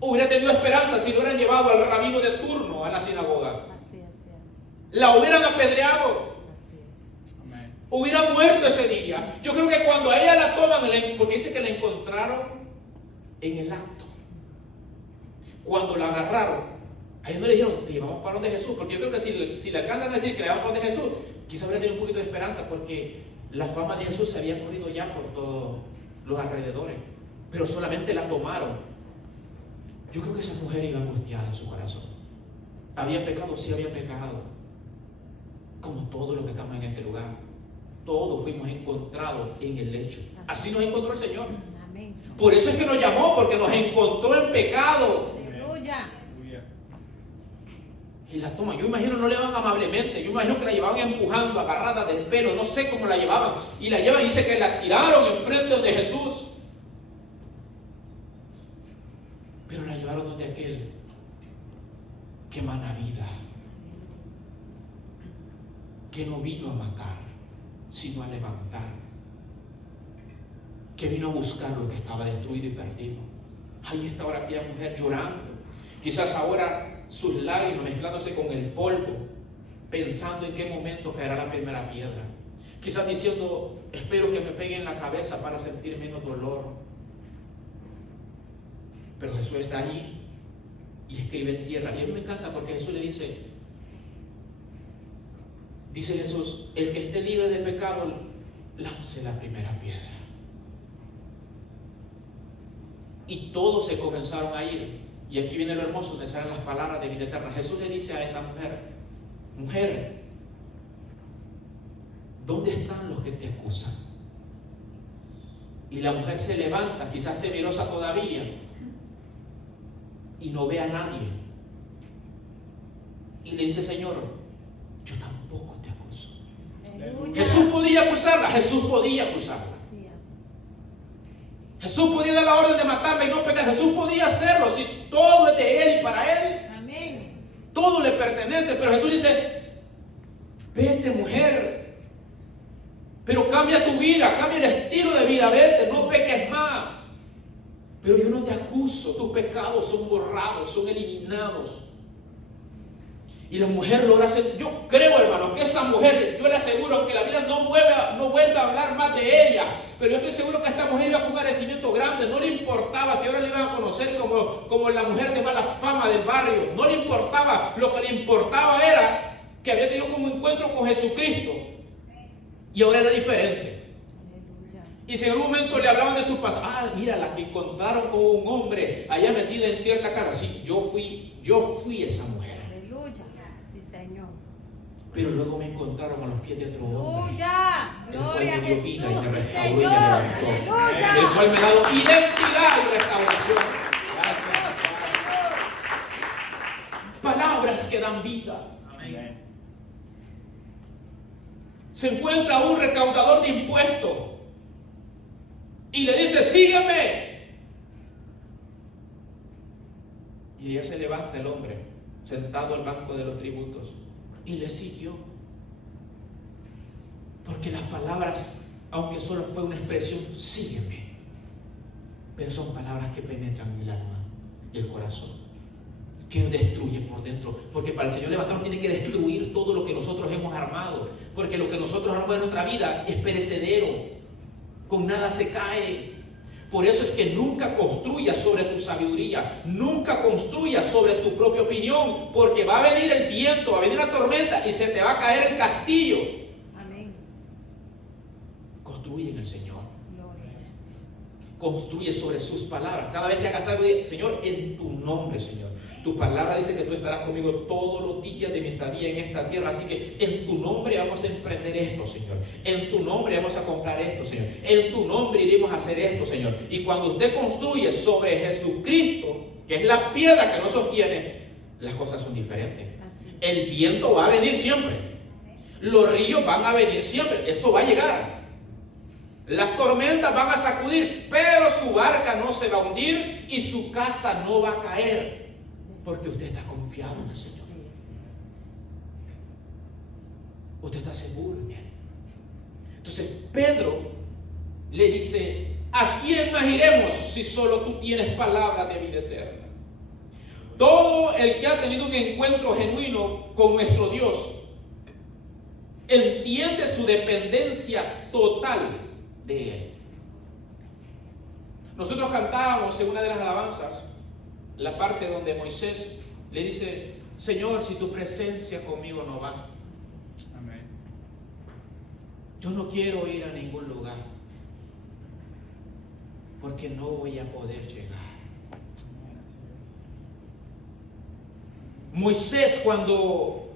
hubiera tenido esperanza si lo hubieran llevado al rabino de turno a la sinagoga. Así es cierto. La hubieran apedreado, Así es. Amén. hubiera muerto ese día. Yo creo que cuando a ella la toman, porque dice que la encontraron en el acto, cuando la agarraron, a ella no le dijeron, te llevamos para donde Jesús, porque yo creo que si le alcanzan a decir que le llevamos para donde Jesús, quizás habría tenido un poquito de esperanza, porque la fama de Jesús se había corrido ya por todos los alrededores, pero solamente la tomaron. Yo creo que esa mujer iba angustiada en su corazón. ¿Había pecado? Sí, había pecado, como todos los que estamos en este lugar. Todos fuimos encontrados en el lecho. Así nos encontró el Señor. Amén. Por eso es que nos llamó, porque nos encontró en pecado. Aleluya. Aleluya. Y la toman. Yo imagino no le van amablemente. Yo imagino que la llevaban empujando, agarrada del pelo. No sé cómo la llevaban. Y la llevan y dice que la tiraron enfrente de Jesús. Pero la llevaron donde aquel que emana vida, que no vino a matar, sino a levantar, que vino a buscar lo que estaba destruido y perdido. Ahí está ahora aquella mujer llorando, quizás ahora sus lágrimas mezclándose con el polvo, pensando en qué momento caerá la primera piedra, quizás diciendo, espero que me pegue en la cabeza para sentir menos dolor. Pero Jesús está ahí y escribe en tierra. Y a mí me encanta porque Jesús le dice Jesús, el que esté libre de pecado, lance la primera piedra. Y todos se comenzaron a ir. Y aquí viene lo hermoso, donde salen las palabras de vida eterna. Jesús le dice a esa mujer, mujer, ¿dónde están los que te acusan? Y la mujer se levanta, quizás temerosa todavía, y no ve a nadie. Y le dice, Señor, yo tampoco te acuso. Aleluya. Jesús podía acusarla, Jesús podía acusarla. Así es. Jesús podía dar la orden de matarla y no pecar. Jesús podía hacerlo, si todo es de Él y para Él. Amén. Todo le pertenece, pero Jesús dice, vete mujer, pero cambia tu vida, cambia el estilo de vida, vete, no peques más. Pero yo no te acuso, tus pecados son borrados, son eliminados. Y la mujer logra hacer, yo creo, hermanos, que esa mujer, yo le aseguro que la vida no vuelve a hablar más de ella, pero yo estoy seguro que esta mujer iba con un agradecimiento grande, no le importaba si ahora le iban a conocer como la mujer de mala fama del barrio, no le importaba, lo que le importaba era que había tenido un encuentro con Jesucristo y ahora era diferente. Y si en algún momento le hablaban de su pasado, mira, la que encontraron con un hombre allá metida en cierta casa, sí, yo fui esa mujer. Aleluya. Sí, Señor. Pero luego me encontraron a los pies de otro hombre, Aleluya. el cual Gloria a me dio Jesús. vida y me Sí, restauró y me Señor. levantó, Aleluya. el cual me ha dado identidad y restauración. Palabras que dan vida. Amén. Se encuentra un recaudador de impuestos y le dice, sígueme. Y ella se levanta, el hombre, sentado al banco de los tributos, y le siguió. Porque las palabras, aunque solo fue una expresión, sígueme, pero son palabras que penetran en el alma y el corazón, que destruyen por dentro. Porque para el Señor levantarnos tiene que destruir todo lo que nosotros hemos armado, porque lo que nosotros armamos en nuestra vida es perecedero, con nada se cae. Por eso es que nunca construyas sobre tu sabiduría, nunca construyas sobre tu propia opinión, porque va a venir el viento, va a venir la tormenta y se te va a caer el castillo. Amén. Construye en el Señor, Gloria a Jesús. construye sobre sus palabras. Cada vez que hagas algo, Señor, en tu nombre, Señor. Tu palabra dice que tú estarás conmigo todos los días de mi estadía en esta tierra. Así que en tu nombre vamos a emprender esto, Señor. En tu nombre vamos a comprar esto, Señor. En tu nombre iremos a hacer esto, Señor. Y cuando usted construye sobre Jesucristo, que es la piedra que nos sostiene, las cosas son diferentes. Así. El viento va a venir siempre. Los ríos van a venir siempre. Eso va a llegar. Las tormentas van a sacudir, pero su barca no se va a hundir y su casa no va a caer. Porque usted está confiado en el Señor. Sí, sí. Usted está seguro en Él. Entonces Pedro le dice ¿A quién más iremos si solo tú tienes palabra de vida eterna? Todo el que ha tenido un encuentro genuino con nuestro Dios entiende su dependencia total de Él. Nosotros cantábamos en una de las alabanzas la parte donde Moisés le dice: Señor, si tu presencia conmigo no va, Amén. yo no quiero ir a ningún lugar, porque no voy a poder llegar. Moisés, cuando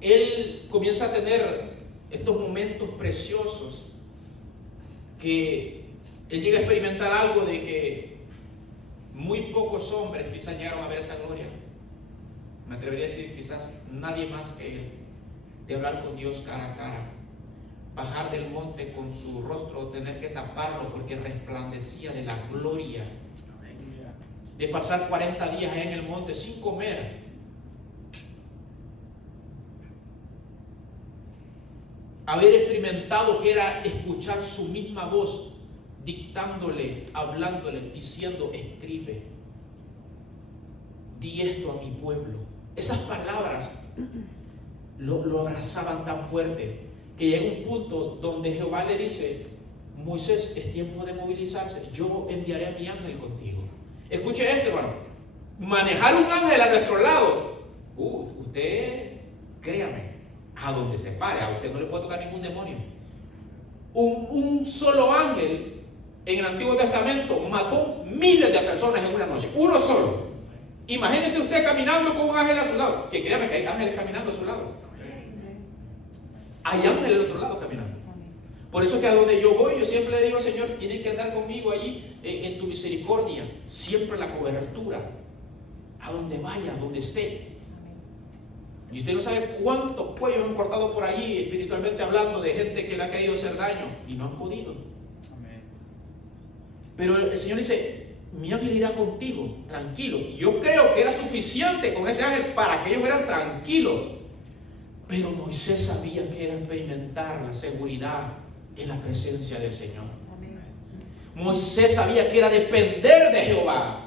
él comienza a tener estos momentos preciosos, que él llega a experimentar algo de que muy pocos hombres quizás llegaron a ver esa gloria. Me atrevería a decir quizás nadie más que él, de hablar con Dios cara a cara, bajar del monte con su rostro, tener que taparlo porque resplandecía de la gloria, de pasar 40 días en el monte sin comer, haber experimentado que era escuchar su misma voz dictándole, hablándole, diciendo: escribe, di esto a mi pueblo. Esas palabras lo abrazaban tan fuerte que llega un punto donde Jehová le dice: Moisés, es tiempo de movilizarse, yo enviaré a mi ángel contigo. Escuche esto, hermano, manejar un ángel a nuestro lado, usted, créame, a donde se pare, a usted no le puede tocar ningún demonio. Un solo ángel en el Antiguo Testamento mató miles de personas en una noche, uno solo. Imagínese usted caminando con un ángel a su lado, que créame que hay ángeles caminando a su lado. Hay ángeles al otro lado caminando. Por eso que a donde yo voy, yo siempre le digo: Señor, tienes que andar conmigo allí en tu misericordia, siempre la cobertura, a donde vaya, a donde esté. Y usted no sabe cuántos cuellos han cortado por allí, espiritualmente hablando, de gente que le ha querido hacer daño y no han podido. Amén. Pero el Señor dice: mi ángel irá contigo, tranquilo. Y yo creo que era suficiente con ese ángel para que ellos fueran tranquilos. Pero Moisés sabía que era experimentar la seguridad en la presencia del Señor. Amén. Moisés sabía que era depender de Jehová.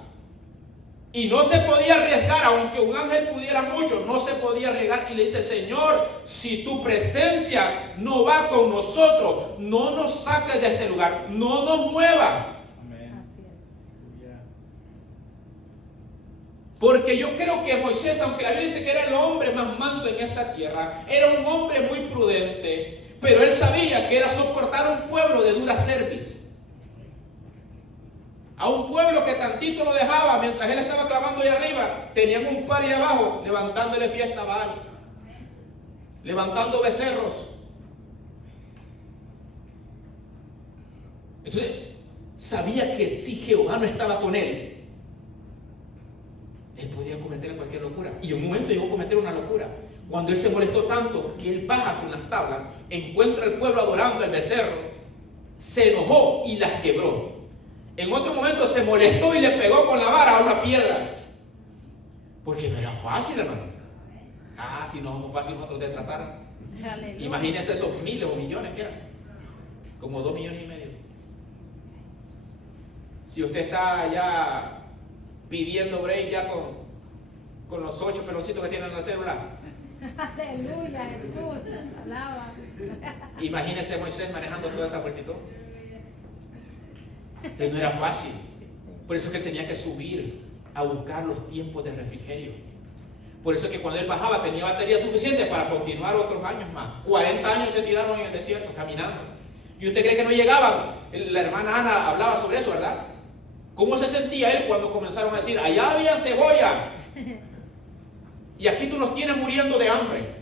Y no se podía arriesgar, aunque un ángel pudiera mucho, no se podía arriesgar. Y le dice: Señor, si tu presencia no va con nosotros, no nos saques de este lugar, no nos mueva. Amén. Así es. Aleluya. Porque yo creo que Moisés, aunque la Biblia dice que era el hombre más manso en esta tierra, era un hombre muy prudente, pero él sabía que era soportar un pueblo de dura cerviz. A un pueblo que tantito lo dejaba mientras él estaba clamando ahí arriba, tenían un par ahí abajo levantándole fiesta a Baal, levantando becerros. Entonces sabía que si Jehová no estaba con él, él podía cometer cualquier locura. Y en un momento llegó a cometer una locura, cuando él se molestó tanto que él baja con las tablas, encuentra al pueblo adorando el becerro, se enojó y las quebró. En otro momento se molestó y le pegó con la vara a una piedra, porque no era fácil, hermano. Si no somos fáciles nosotros de tratar. Aleluya. Imagínense esos miles o millones que eran, como 2,5 millones. Si usted está ya pidiendo break ya con los 8 peloncitos que tienen en la célula, Aleluya, Jesús. Alaba. imagínese Moisés manejando toda esa multitud. Entonces no era fácil. Por eso es que él tenía que subir a buscar los tiempos de refrigerio. Por eso es que cuando él bajaba tenía batería suficiente para continuar otros años más. 40 años se tiraron en el desierto caminando. ¿Y usted cree que no llegaban? La hermana Ana hablaba sobre eso, ¿verdad? ¿Cómo se sentía él cuando comenzaron a decir: allá había cebolla y aquí tú nos tienes muriendo de hambre?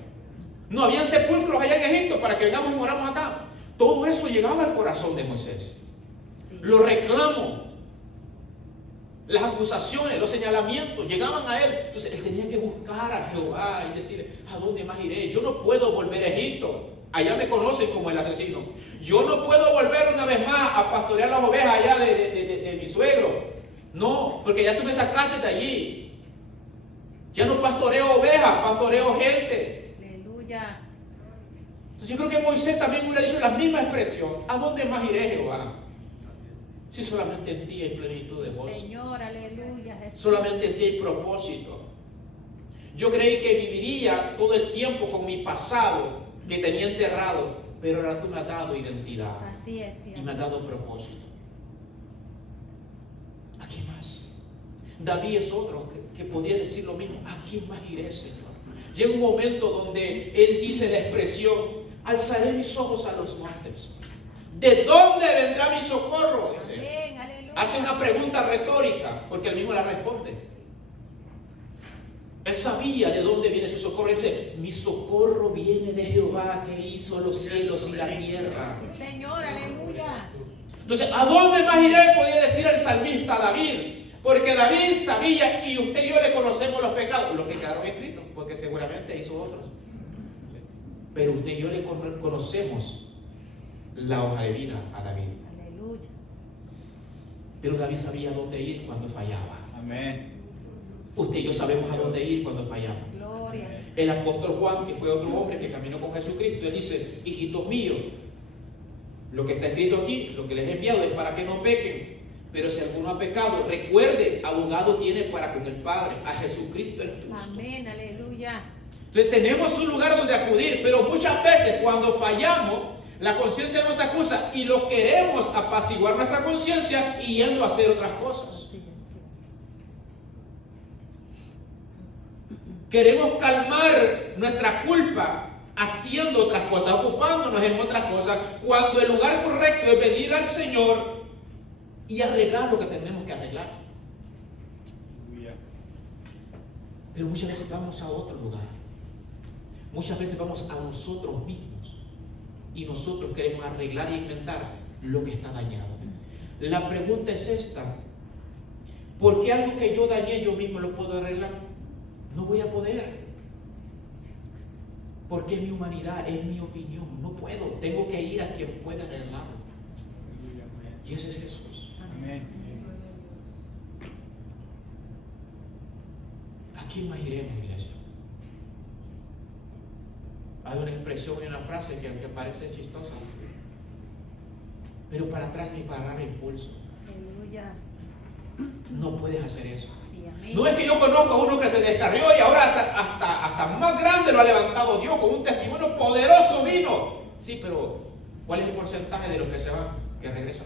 No habían sepulcros allá en Egipto para que vengamos y moramos acá. Todo eso llegaba al corazón de Moisés. Los reclamos, las acusaciones, los señalamientos llegaban a él. Entonces él tenía que buscar a Jehová y decir: ¿a dónde más iré? Yo no puedo volver a Egipto. Allá me conocen como el asesino. Yo no puedo volver una vez más a pastorear las ovejas allá de mi suegro. No, porque ya tú me sacaste de allí. Ya no pastoreo ovejas, pastoreo gente. Aleluya. Entonces yo creo que Moisés también hubiera dicho la misma expresión: ¿a dónde más iré, Jehová? Si solamente en ti hay plenitud de gozo. Señor, aleluya, Jesús. Solamente en ti hay propósito. Yo creí que viviría todo el tiempo con mi pasado que tenía enterrado, pero ahora tú me has dado identidad Así es, y cierto. me has dado propósito. ¿A quién más? David es otro que podría decir lo mismo. ¿A quién más iré, Señor? Llega un momento donde él dice la expresión: alzaré mis ojos a los montes. ¿De dónde vendrá mi socorro? Dice. Amén, aleluya. Hace una pregunta retórica, porque él mismo la responde. Él sabía de dónde viene su socorro. Él dice: mi socorro viene de Jehová, que hizo los cielos y la tierra. Sí, Señor, aleluya. Entonces, ¿a dónde más iré? Podía decir el salmista David. Porque David sabía, y usted y yo le conocemos los pecados, los que quedaron escritos, porque seguramente hizo otros. Pero usted y yo le conocemos la hoja de vida a David. Aleluya. Pero David sabía a dónde ir cuando fallaba. Amén. Usted y yo sabemos a dónde ir cuando fallamos. Gloria. El apóstol Juan, que fue otro hombre que caminó con Jesucristo, él dice: hijitos míos, lo que está escrito aquí, lo que les he enviado es para que no pequen. Pero si alguno ha pecado, recuerde, abogado tiene para con el Padre, a Jesucristo el justo. Amén, aleluya. Entonces tenemos un lugar donde acudir, pero muchas veces cuando fallamos, la conciencia nos acusa y lo queremos apaciguar nuestra conciencia y yendo a hacer otras cosas. Sí, sí. Queremos calmar nuestra culpa haciendo otras cosas, ocupándonos en otras cosas, cuando el lugar correcto es venir al Señor y arreglar lo que tenemos que arreglar. Aleluya. Pero muchas veces vamos a otro lugar. Muchas veces vamos a nosotros mismos y nosotros queremos arreglar y inventar lo que está dañado. La pregunta es esta: ¿por qué algo que yo dañé yo mismo lo puedo arreglar? No voy a poder. Porque es mi humanidad, es mi opinión. No puedo. Tengo que ir a quien pueda arreglarlo. Aleluya. Amén. Y ese es Jesús. Amén. ¿A quién más iremos, iglesia? Hay una expresión y una frase que parece chistosa, pero para atrás ni para dar impulso. Aleluya. No puedes hacer eso. Sí, amén. No es que yo conozco a uno que se descarrió y ahora hasta más grande lo ha levantado Dios con un testimonio poderoso vino. Sí, pero ¿cuál es el porcentaje de los que se van, que regresan?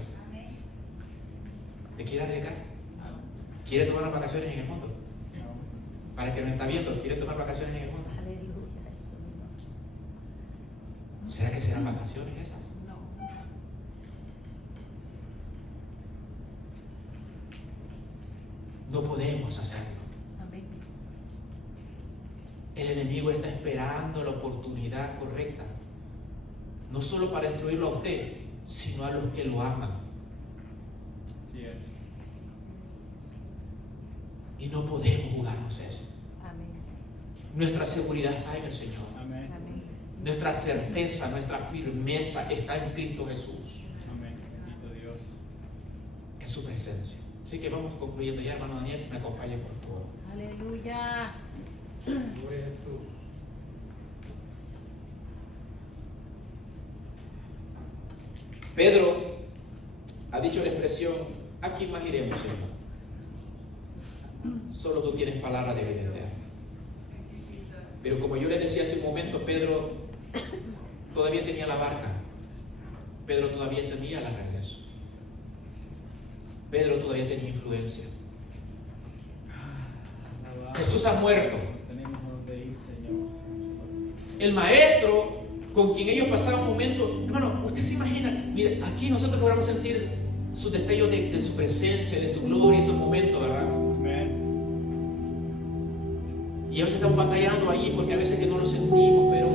¿Te quiere arriesgar? ¿Quiere tomar unas vacaciones en el mundo? Para el que nos está viendo, ¿quiere tomar vacaciones en el mundo? Aleluya, Jesús. ¿Será que serán vacaciones esas? No. No podemos hacerlo. Amén. El enemigo está esperando la oportunidad correcta, no solo para destruirlo a usted, sino a los que lo aman. Así es. Y no podemos jugarnos eso. Amén. Nuestra seguridad está en el Señor. Amén. Amén. Nuestra certeza, nuestra firmeza está en Cristo Jesús, Amén. Bendito Dios. en su presencia. Así que vamos concluyendo ya, hermano Daniel, si me acompaña, por favor. Aleluya. Gloria a Jesús. Pedro ha dicho la expresión: ¿a quién más iremos, Señor? Solo tú tienes palabra de vida eterna. Pero como yo les decía hace un momento, Pedro todavía tenía la barca. Pedro todavía tenía la regreso. Pedro todavía tenía influencia. Alabado. Jesús ha muerto. Tenemos a dónde ir, Señor. El maestro con quien ellos pasaban momentos, hermano, usted se imagina, mire, aquí nosotros logramos sentir sus destellos de su presencia, de su gloria, esos momentos, ¿verdad? Amén. Y a veces estamos batallando allí porque a veces que no lo sentimos, pero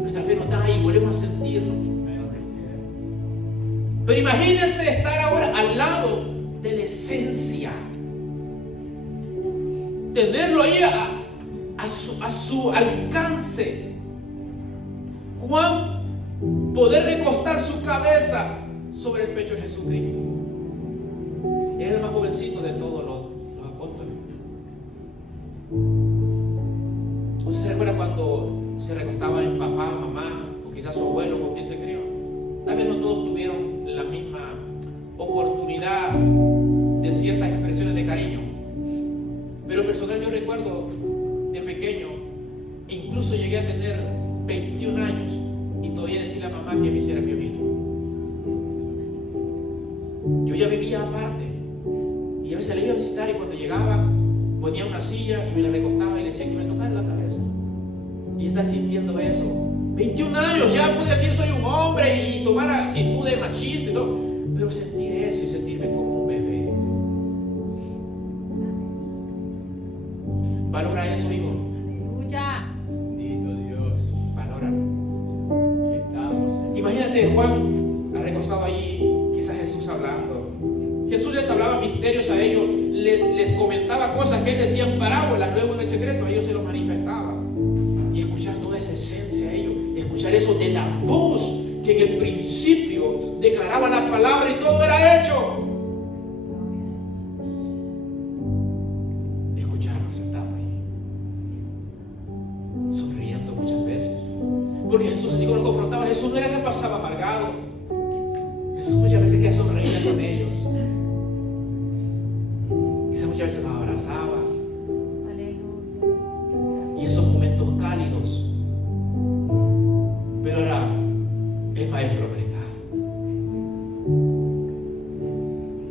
nuestra fe no está ahí, volvemos a sentirlo. Amén. Pero imagínense estar ahora al lado de la esencia, tenerlo ahí a su alcance. Juan, poder recostar su cabeza sobre el pecho de Jesucristo. Era el más jovencito de todos los apóstoles. ¿Usted se recuerda cuando se recostaba en papá, mamá, o quizás su abuelo con quien se crió? Tal vez no todos tuvieron la misma oportunidad de ciertas expresiones de cariño. Pero personal, yo recuerdo de pequeño, incluso llegué a tener 21 años y todavía decía a la mamá que me hiciera piojito. Yo ya vivía aparte y a veces le iba a visitar y cuando llegaba ponía una silla y me la recostaba y le decía que me tocara la cabeza. Y estar sintiendo eso. 21 años, ya puedo decir soy un hombre y tomar actitud de machista y todo, pero sentir eso y sentirme como un bebé. Valora eso, hijo. Aleluya. Bendito Dios. Valóralo. Estamos, Imagínate Juan recostado allí, quizás Jesús hablando. Jesús les hablaba misterios a ellos, les comentaba cosas que él decía en parábolas, luego en el secreto a ellos se los manifestaba. Y escuchar toda esa esencia a ellos, escuchar eso de la voz que en el principio declaraba la palabra y todo era hecho. Escucharlo sentado ahí, sonriendo muchas veces. Porque Jesús, así como lo confrontaba, Jesús no era que pasaba amargado. Jesús muchas veces que sonreía con ellos. Quizás muchas veces los abrazaba. Y esos momentos cálidos. Pero ahora el maestro no está.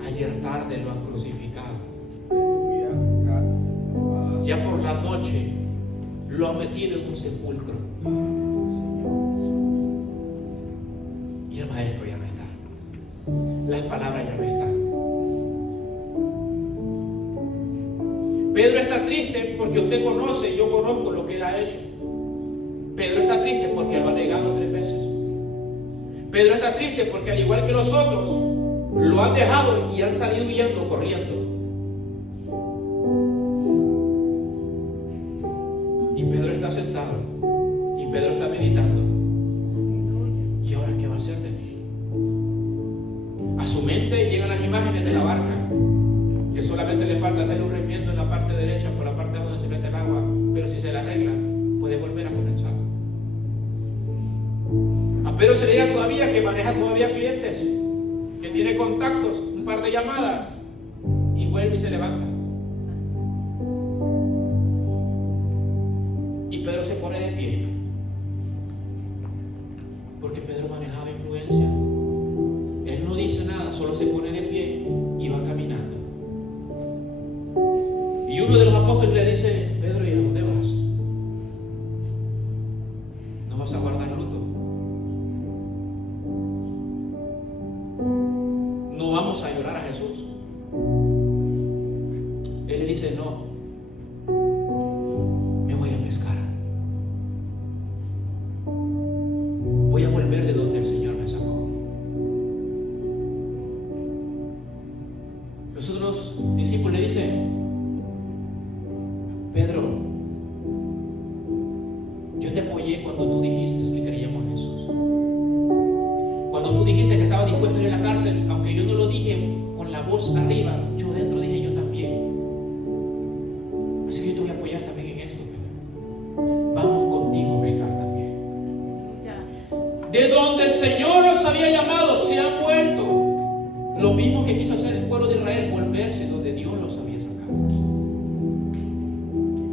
Ayer tarde lo han crucificado. aleluya. Gracias, Padre. Ya por la noche lo han metido en un sepulcro. Y el maestro ya no está. Las palabras ya no están. Pedro está triste porque usted conoce, yo conozco lo que él ha hecho. Pedro está triste porque lo ha negado 3 veces. Pedro está triste porque al igual que los otros, lo han dejado y han salido huyendo, corriendo. Y Pedro está sentado y Pedro está meditando. ¿Y ahora qué va a hacer de mí? A su mente llegan las imágenes de la barca, que solamente le falta hacer un remiendo en la parte derecha por la parte donde se mete el agua, pero si se la arregla puede volver a comenzar. A Pedro se le diga todavía que maneja todavía clientes, que tiene contactos, un par de llamadas y vuelve y se levanta. Y Pedro se pone de pie porque Pedro manejaba influencia. Él no dice nada, solo se pone de pie y va caminando. Y uno de los apóstoles le dice: Pedro, ¿y a dónde vas? ¿No vas a guardar luto? ¿No vamos a llorar a Jesús? Él le dice: no, me voy a pescar. Voy a volver de donde el Señor me sacó. Los otros discípulos le dicen: Pedro, yo te apoyé cuando tú dijiste que creíamos en Jesús. Cuando tú dijiste que estaba dispuesto a ir a la cárcel, aunque yo no lo dije con la voz arriba, yo dentro dije yo también. Así que yo te voy a apoyar también en esto, Pedro. Vamos contigo a pescar también. De donde el Señor los había llamado, se han vuelto. Lo mismo que quiso hacer el pueblo de Israel, volverse donde Dios los había sacado.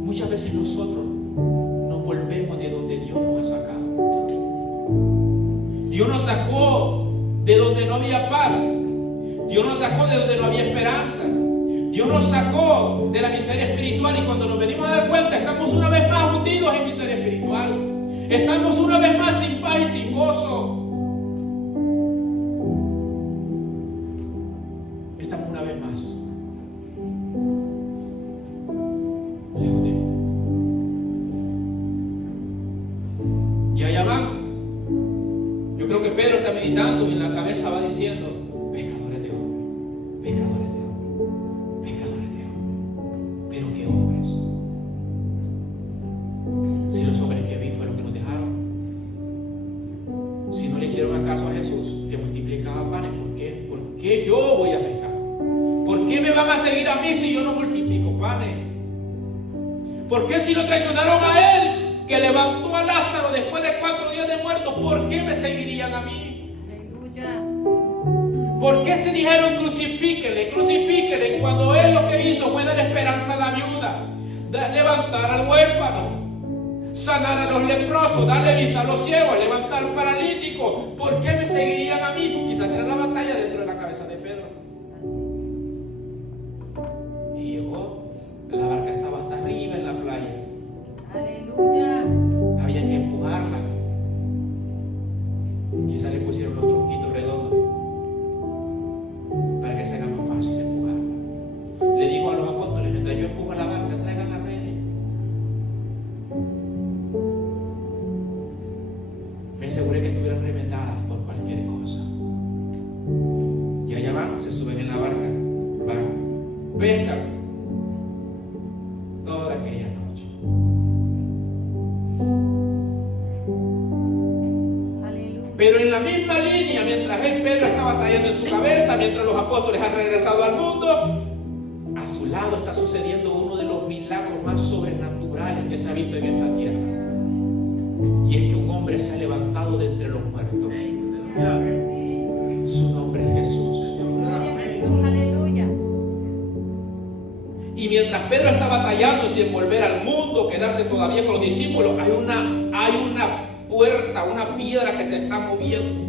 Muchas veces nosotros nos volvemos de donde Dios nos ha sacado. Dios nos sacó de donde no había paz. Dios nos sacó de donde no había esperanza. Dios nos sacó de la miseria espiritual y cuando nos venimos a dar cuenta estamos una vez más hundidos en miseria espiritual. Estamos una vez más sin paz y sin gozo. Estamos una vez más lejos de Él. Ya van. Yo creo que Pedro está meditando y en la cabeza va diciendo: pecadores de hombre, pecadores de hombre, pecadores de hombre. Pero qué hombres. Si los hombres que vi fueron los que nos dejaron. Si no le hicieron acaso a Jesús que multiplicaba panes, ¿por qué? ¿Por qué yo voy a pescar? ¿Por qué me van a seguir a mí si yo no multiplico panes? ¿Por qué si lo traicionaron a Él, que levantó a Lázaro después de 4 días de muerto, por qué me seguirían a mí? Aleluya. ¿Por qué se dijeron crucifíquenle, crucifíquenle, cuando él lo que hizo fue dar esperanza a la viuda, levantar al huérfano, sanar a los leprosos, darle vista a los ciegos, levantar a un paralítico? ¿Por qué me seguirían a mí? Quizás era la batalla dentro de la cabeza de Pedro. Y llegó, la barca estaba hasta arriba en la playa. Aleluya. Había que empujarla. Quizás le pusieron los tronquitos redondos para que se haga más fácil empujarla. Le dijo a los apóstoles: mientras yo empujo la barca, traigan las redes. Me aseguré que estuvieran remendadas por cualquier cosa. Y allá van, se suben en la barca, van, pescan toda aquella noche. Aleluya. Pero en la misma línea, mientras Pedro estaba batallando en su cabeza, mientras los apóstoles han regresado al mundo, a su lado está sucediendo uno de los milagros más sobrenaturales que se ha visto en esta tierra. Y es que un hombre se ha levantado de entre los muertos. Su nombre es Jesús. Gloria a Jesús. Aleluya. Y mientras Pedro está batallando sin volver al mundo, quedarse todavía con los discípulos, hay una puerta, una piedra que se está moviendo.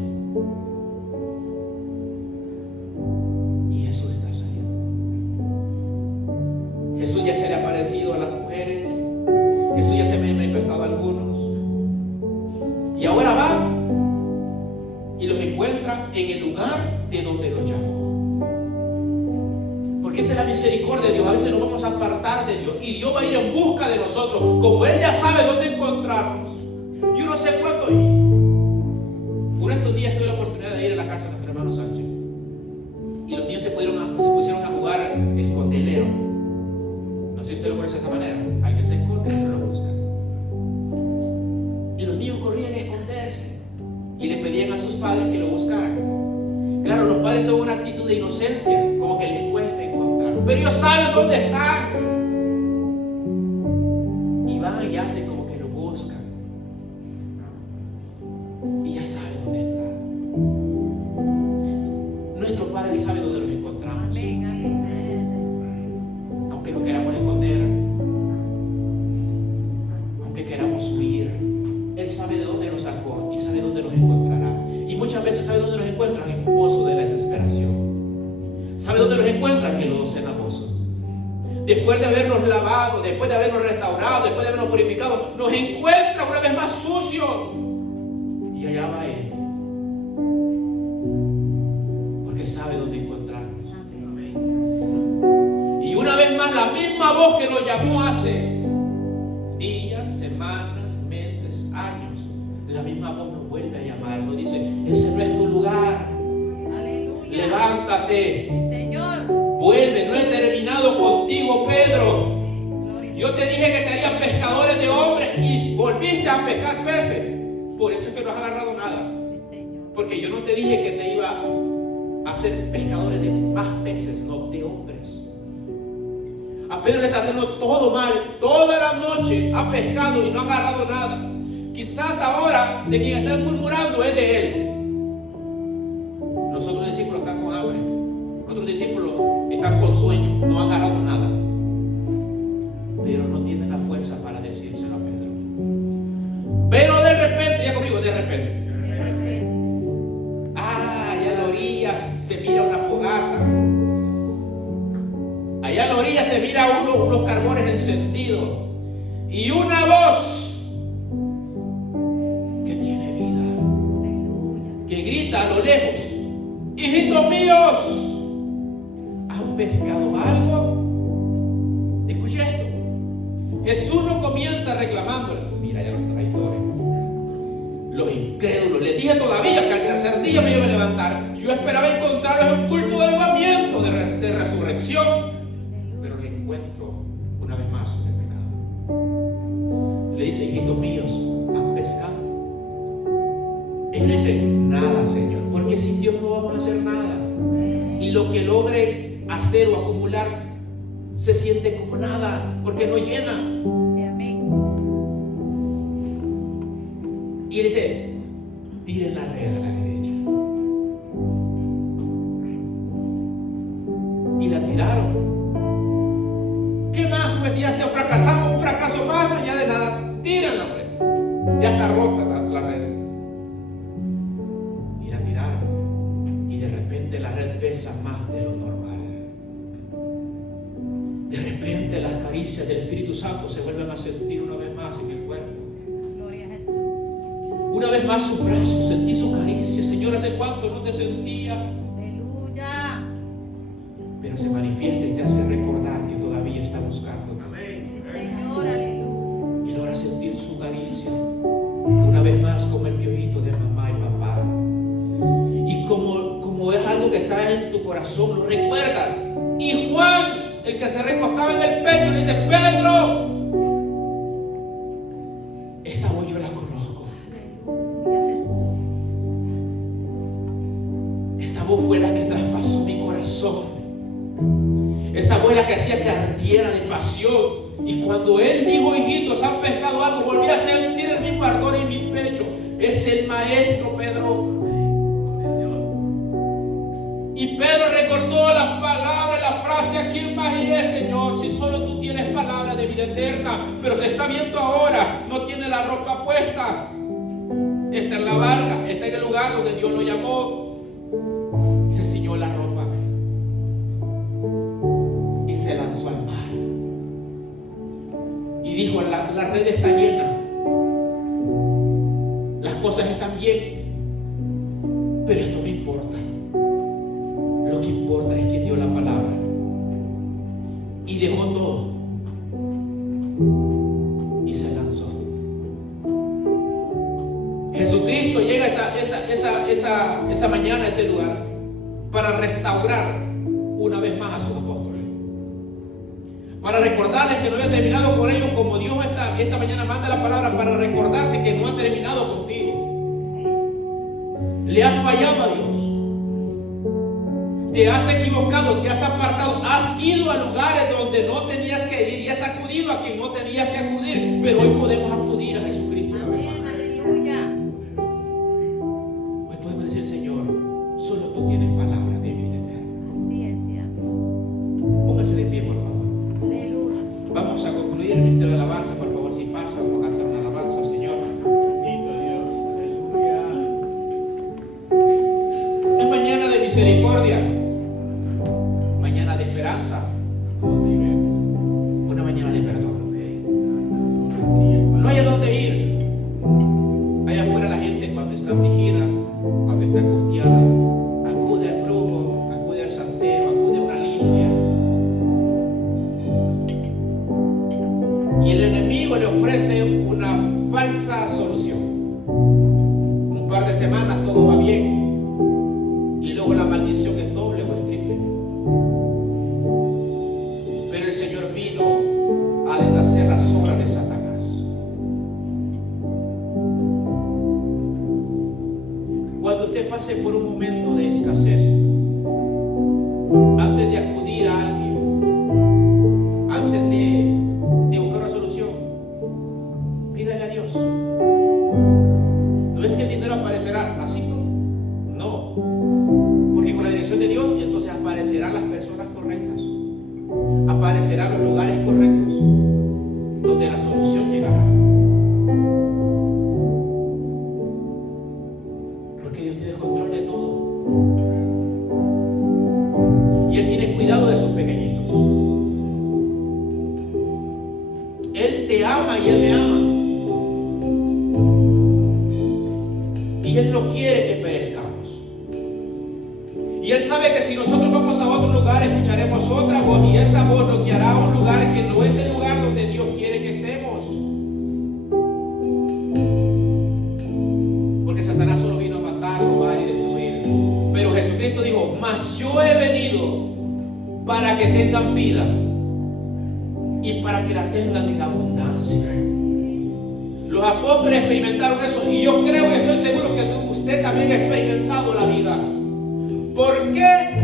Y Jesús está saliendo. Jesús ya se le ha aparecido a las mujeres. Jesús ya se me ha manifestado a algunos. Y ahora va y los encuentra en el lugar de donde los llamó. Porque esa es la misericordia de Dios. A veces nos vamos a apartar de Dios y Dios va a ir en busca de nosotros, como Él ya sabe dónde encontrarnos. Yo no sé cuándo. Uno de estos días tuve la oportunidad de ir a la casa de nuestro hermano Sánchez, y los niños se pusieron a jugar escondelero. No sé si usted lo conoce de esta manera. Alguien se esconde y otro lo busca. Y los niños corrían a esconderse y le pedían a sus padres que lo buscaran. Claro, los padres toman una actitud de inocencia, como que les cuesta encontrarlo, pero ellos saben dónde están. Y van y hacen como que lo buscan. Y ya saben dónde está. Nuestro Padre sabe dónde los encontramos. Amén. Amén. Aunque nos queramos esconder, aunque queramos huir, Él sabe de dónde nos sacó y sabe dónde nos encontrará. Y muchas veces sabe dónde nos encuentran: en un pozo de la desesperación. Sabe dónde nos encuentran: en el lodo cenagoso. Después de habernos lavado, después de habernos restaurado, después de habernos purificado, nos encuentra una vez más sucios. Y allá va Él, porque sabe dónde encontrarnos. Y una vez más, la misma voz que nos llamó hace días, semanas, meses, años, la misma voz nos vuelve a llamar. Nos dice: ese no es tu lugar. Aleluya. Levántate, Señor. vuelve. No he terminado contigo, Pedro. Gloria. Yo te dije que te harían pescadores de hombres y volviste a pescar peces. Por eso es que no has agarrado nada. Sí, Señor. Porque yo no te dije que te iba a hacer pescadores de más peces, no de hombres. A Pedro le está haciendo todo mal. Toda la noche ha pescado y no ha agarrado nada. Quizás ahora de quien está murmurando es de él. Los otros discípulos están con hambre. Los otros discípulos están con sueño. No han agarrado nada. Pero no tienen la fuerza para decírselo a Pedro. Pero de repente, ya conmigo, de repente. Allá a la orilla se mira una fogata. Allá a la orilla se mira unos carbones encendidos. Y una voz que tiene vida, que grita a lo lejos: hijitos míos, ¿han pescado algo? Escucha esto. Jesús no comienza reclamándole: mira ya los traidores, los incrédulos. Les dije todavía que al tercer día me iba a levantar. Yo esperaba encontrarlos en un culto de avivamiento, de resurrección, pero los encuentro una vez más en el pecado. Le dice: hijitos míos, ¿han pescado? Ellos le dicen: nada, Señor, porque sin Dios no vamos a hacer nada. Y lo que logre hacer o acumular se siente como nada, porque no llena. Sí, amén. Y él dice: tiren la red a la derecha. está rota la red. Y la tiraron. Y de repente la red pesa más de lo normal. De repente las caricias del Espíritu Santo se vuelven a sentir una vez más en el cuerpo. Gloria a Jesús. Una vez más sus brazos, sentí su caricia. Señor, ¿hace cuánto no te sentía? Aleluya. Pero se manifiesta y te hace recordar que todavía está buscando. Sí, Señor, aleluya. Y logra sentir su caricia. Una vez más como el piojito de mamá y papá. Y como es algo que está en tu corazón, lo recuerdas. Y Juan, el que se recostaba en el pecho, le dice: Pedro, esa voz yo la conozco. Aleluya, Jesús. Esa voz fue la que traspasó mi corazón. Esa voz la que hacía que ardiera de pasión. Y cuando él dijo: hijitos, han pescado algo, volví a sentir el mismo ardor en mi pecho. Es el maestro, Pedro. Y Pedro recordó las palabras, la frase: ¿a quién más iré, Señor? Si solo tú tienes palabra de vida eterna. Pero se está viendo ahora, no tiene la ropa puesta. Está en la barca, está en el lugar donde Dios lo llamó. Se ciñó la ropa y se lanzó al mar. Y dijo: la red está llena, las cosas están bien, pero esto no importa. Lo que importa es quien dio la palabra. Y dejó todo y se lanzó. Jesucristo llega esa mañana a ese lugar para restaurar una vez más a sus apóstoles, para recordarles que no había terminado con ellos, como Dios esta mañana manda la palabra para recordarte que no ha terminado contigo. Le has fallado a Dios, te has equivocado, te has apartado, has ido a lugares donde no tenías que ir y has acudido a quien no tenías que acudir, pero hoy podemos acudir a Jesucristo. Amén, aleluya. Hoy podemos decir: Señor, solo tú tienes palabras de vida eterna. Así es, sí, Póngase de pie, por favor. aleluya. Vamos a concluir el ministerio de alabanza. Por favor, si pasa, vamos a cantar una alabanza al Señor. Bendito Dios. Aleluya. Es mañana de misericordia, mañana de esperanza, una mañana de perdón. No hay a dónde ir. Allá afuera la gente, cuando está afligida, cuando está angustiada, acude al brujo, acude al santero, acude a una limpia. Y el enemigo le ofrece una falsa solución. Un par de semanas todo va bien, y luego la maldición es doble o es triple. Pero el Señor vino a deshacer las obras de Satanás. Cuando usted pase por un momento de escasez, antes de acudir a alguien, antes de buscar una solución, pídale a Dios. No es que el dinero aparecerá así, no, porque con la dirección de Dios entonces aparecerán las personas correctas, aparecerán los lugares correctos donde la solución llegará. Porque Dios tiene el control de todo y Él tiene cuidado de sus pequeñitos. Él te ama y Él me ama, y Él no quiere que perezcamos. Y Él sabe que si nosotros vamos a otro lugar, escucharemos otra voz, y esa voz nos guiará a un lugar que no es el lugar donde Dios quiere que estemos. Porque Satanás solo vino a matar, robar y destruir. Pero Jesucristo dijo: mas yo he venido para que tengan vida y para que la tengan en abundancia. Los apóstoles experimentaron eso, y yo creo y estoy seguro que usted también ha experimentado la vida. ¿Por qué,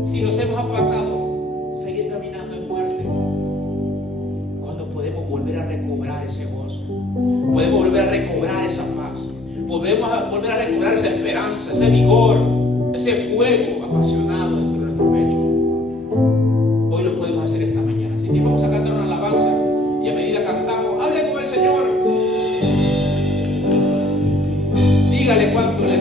si nos hemos apartado, seguir caminando en muerte, cuando podemos volver a recobrar ese gozo, podemos volver a recobrar esa paz, podemos volver a recobrar esa esperanza, ese vigor, ese fuego apasionado dentro de nuestro pecho? Hoy lo podemos hacer esta mañana. Así que vamos a cantar una alabanza, y a medida cantamos, hable con el Señor. dígale cuánto le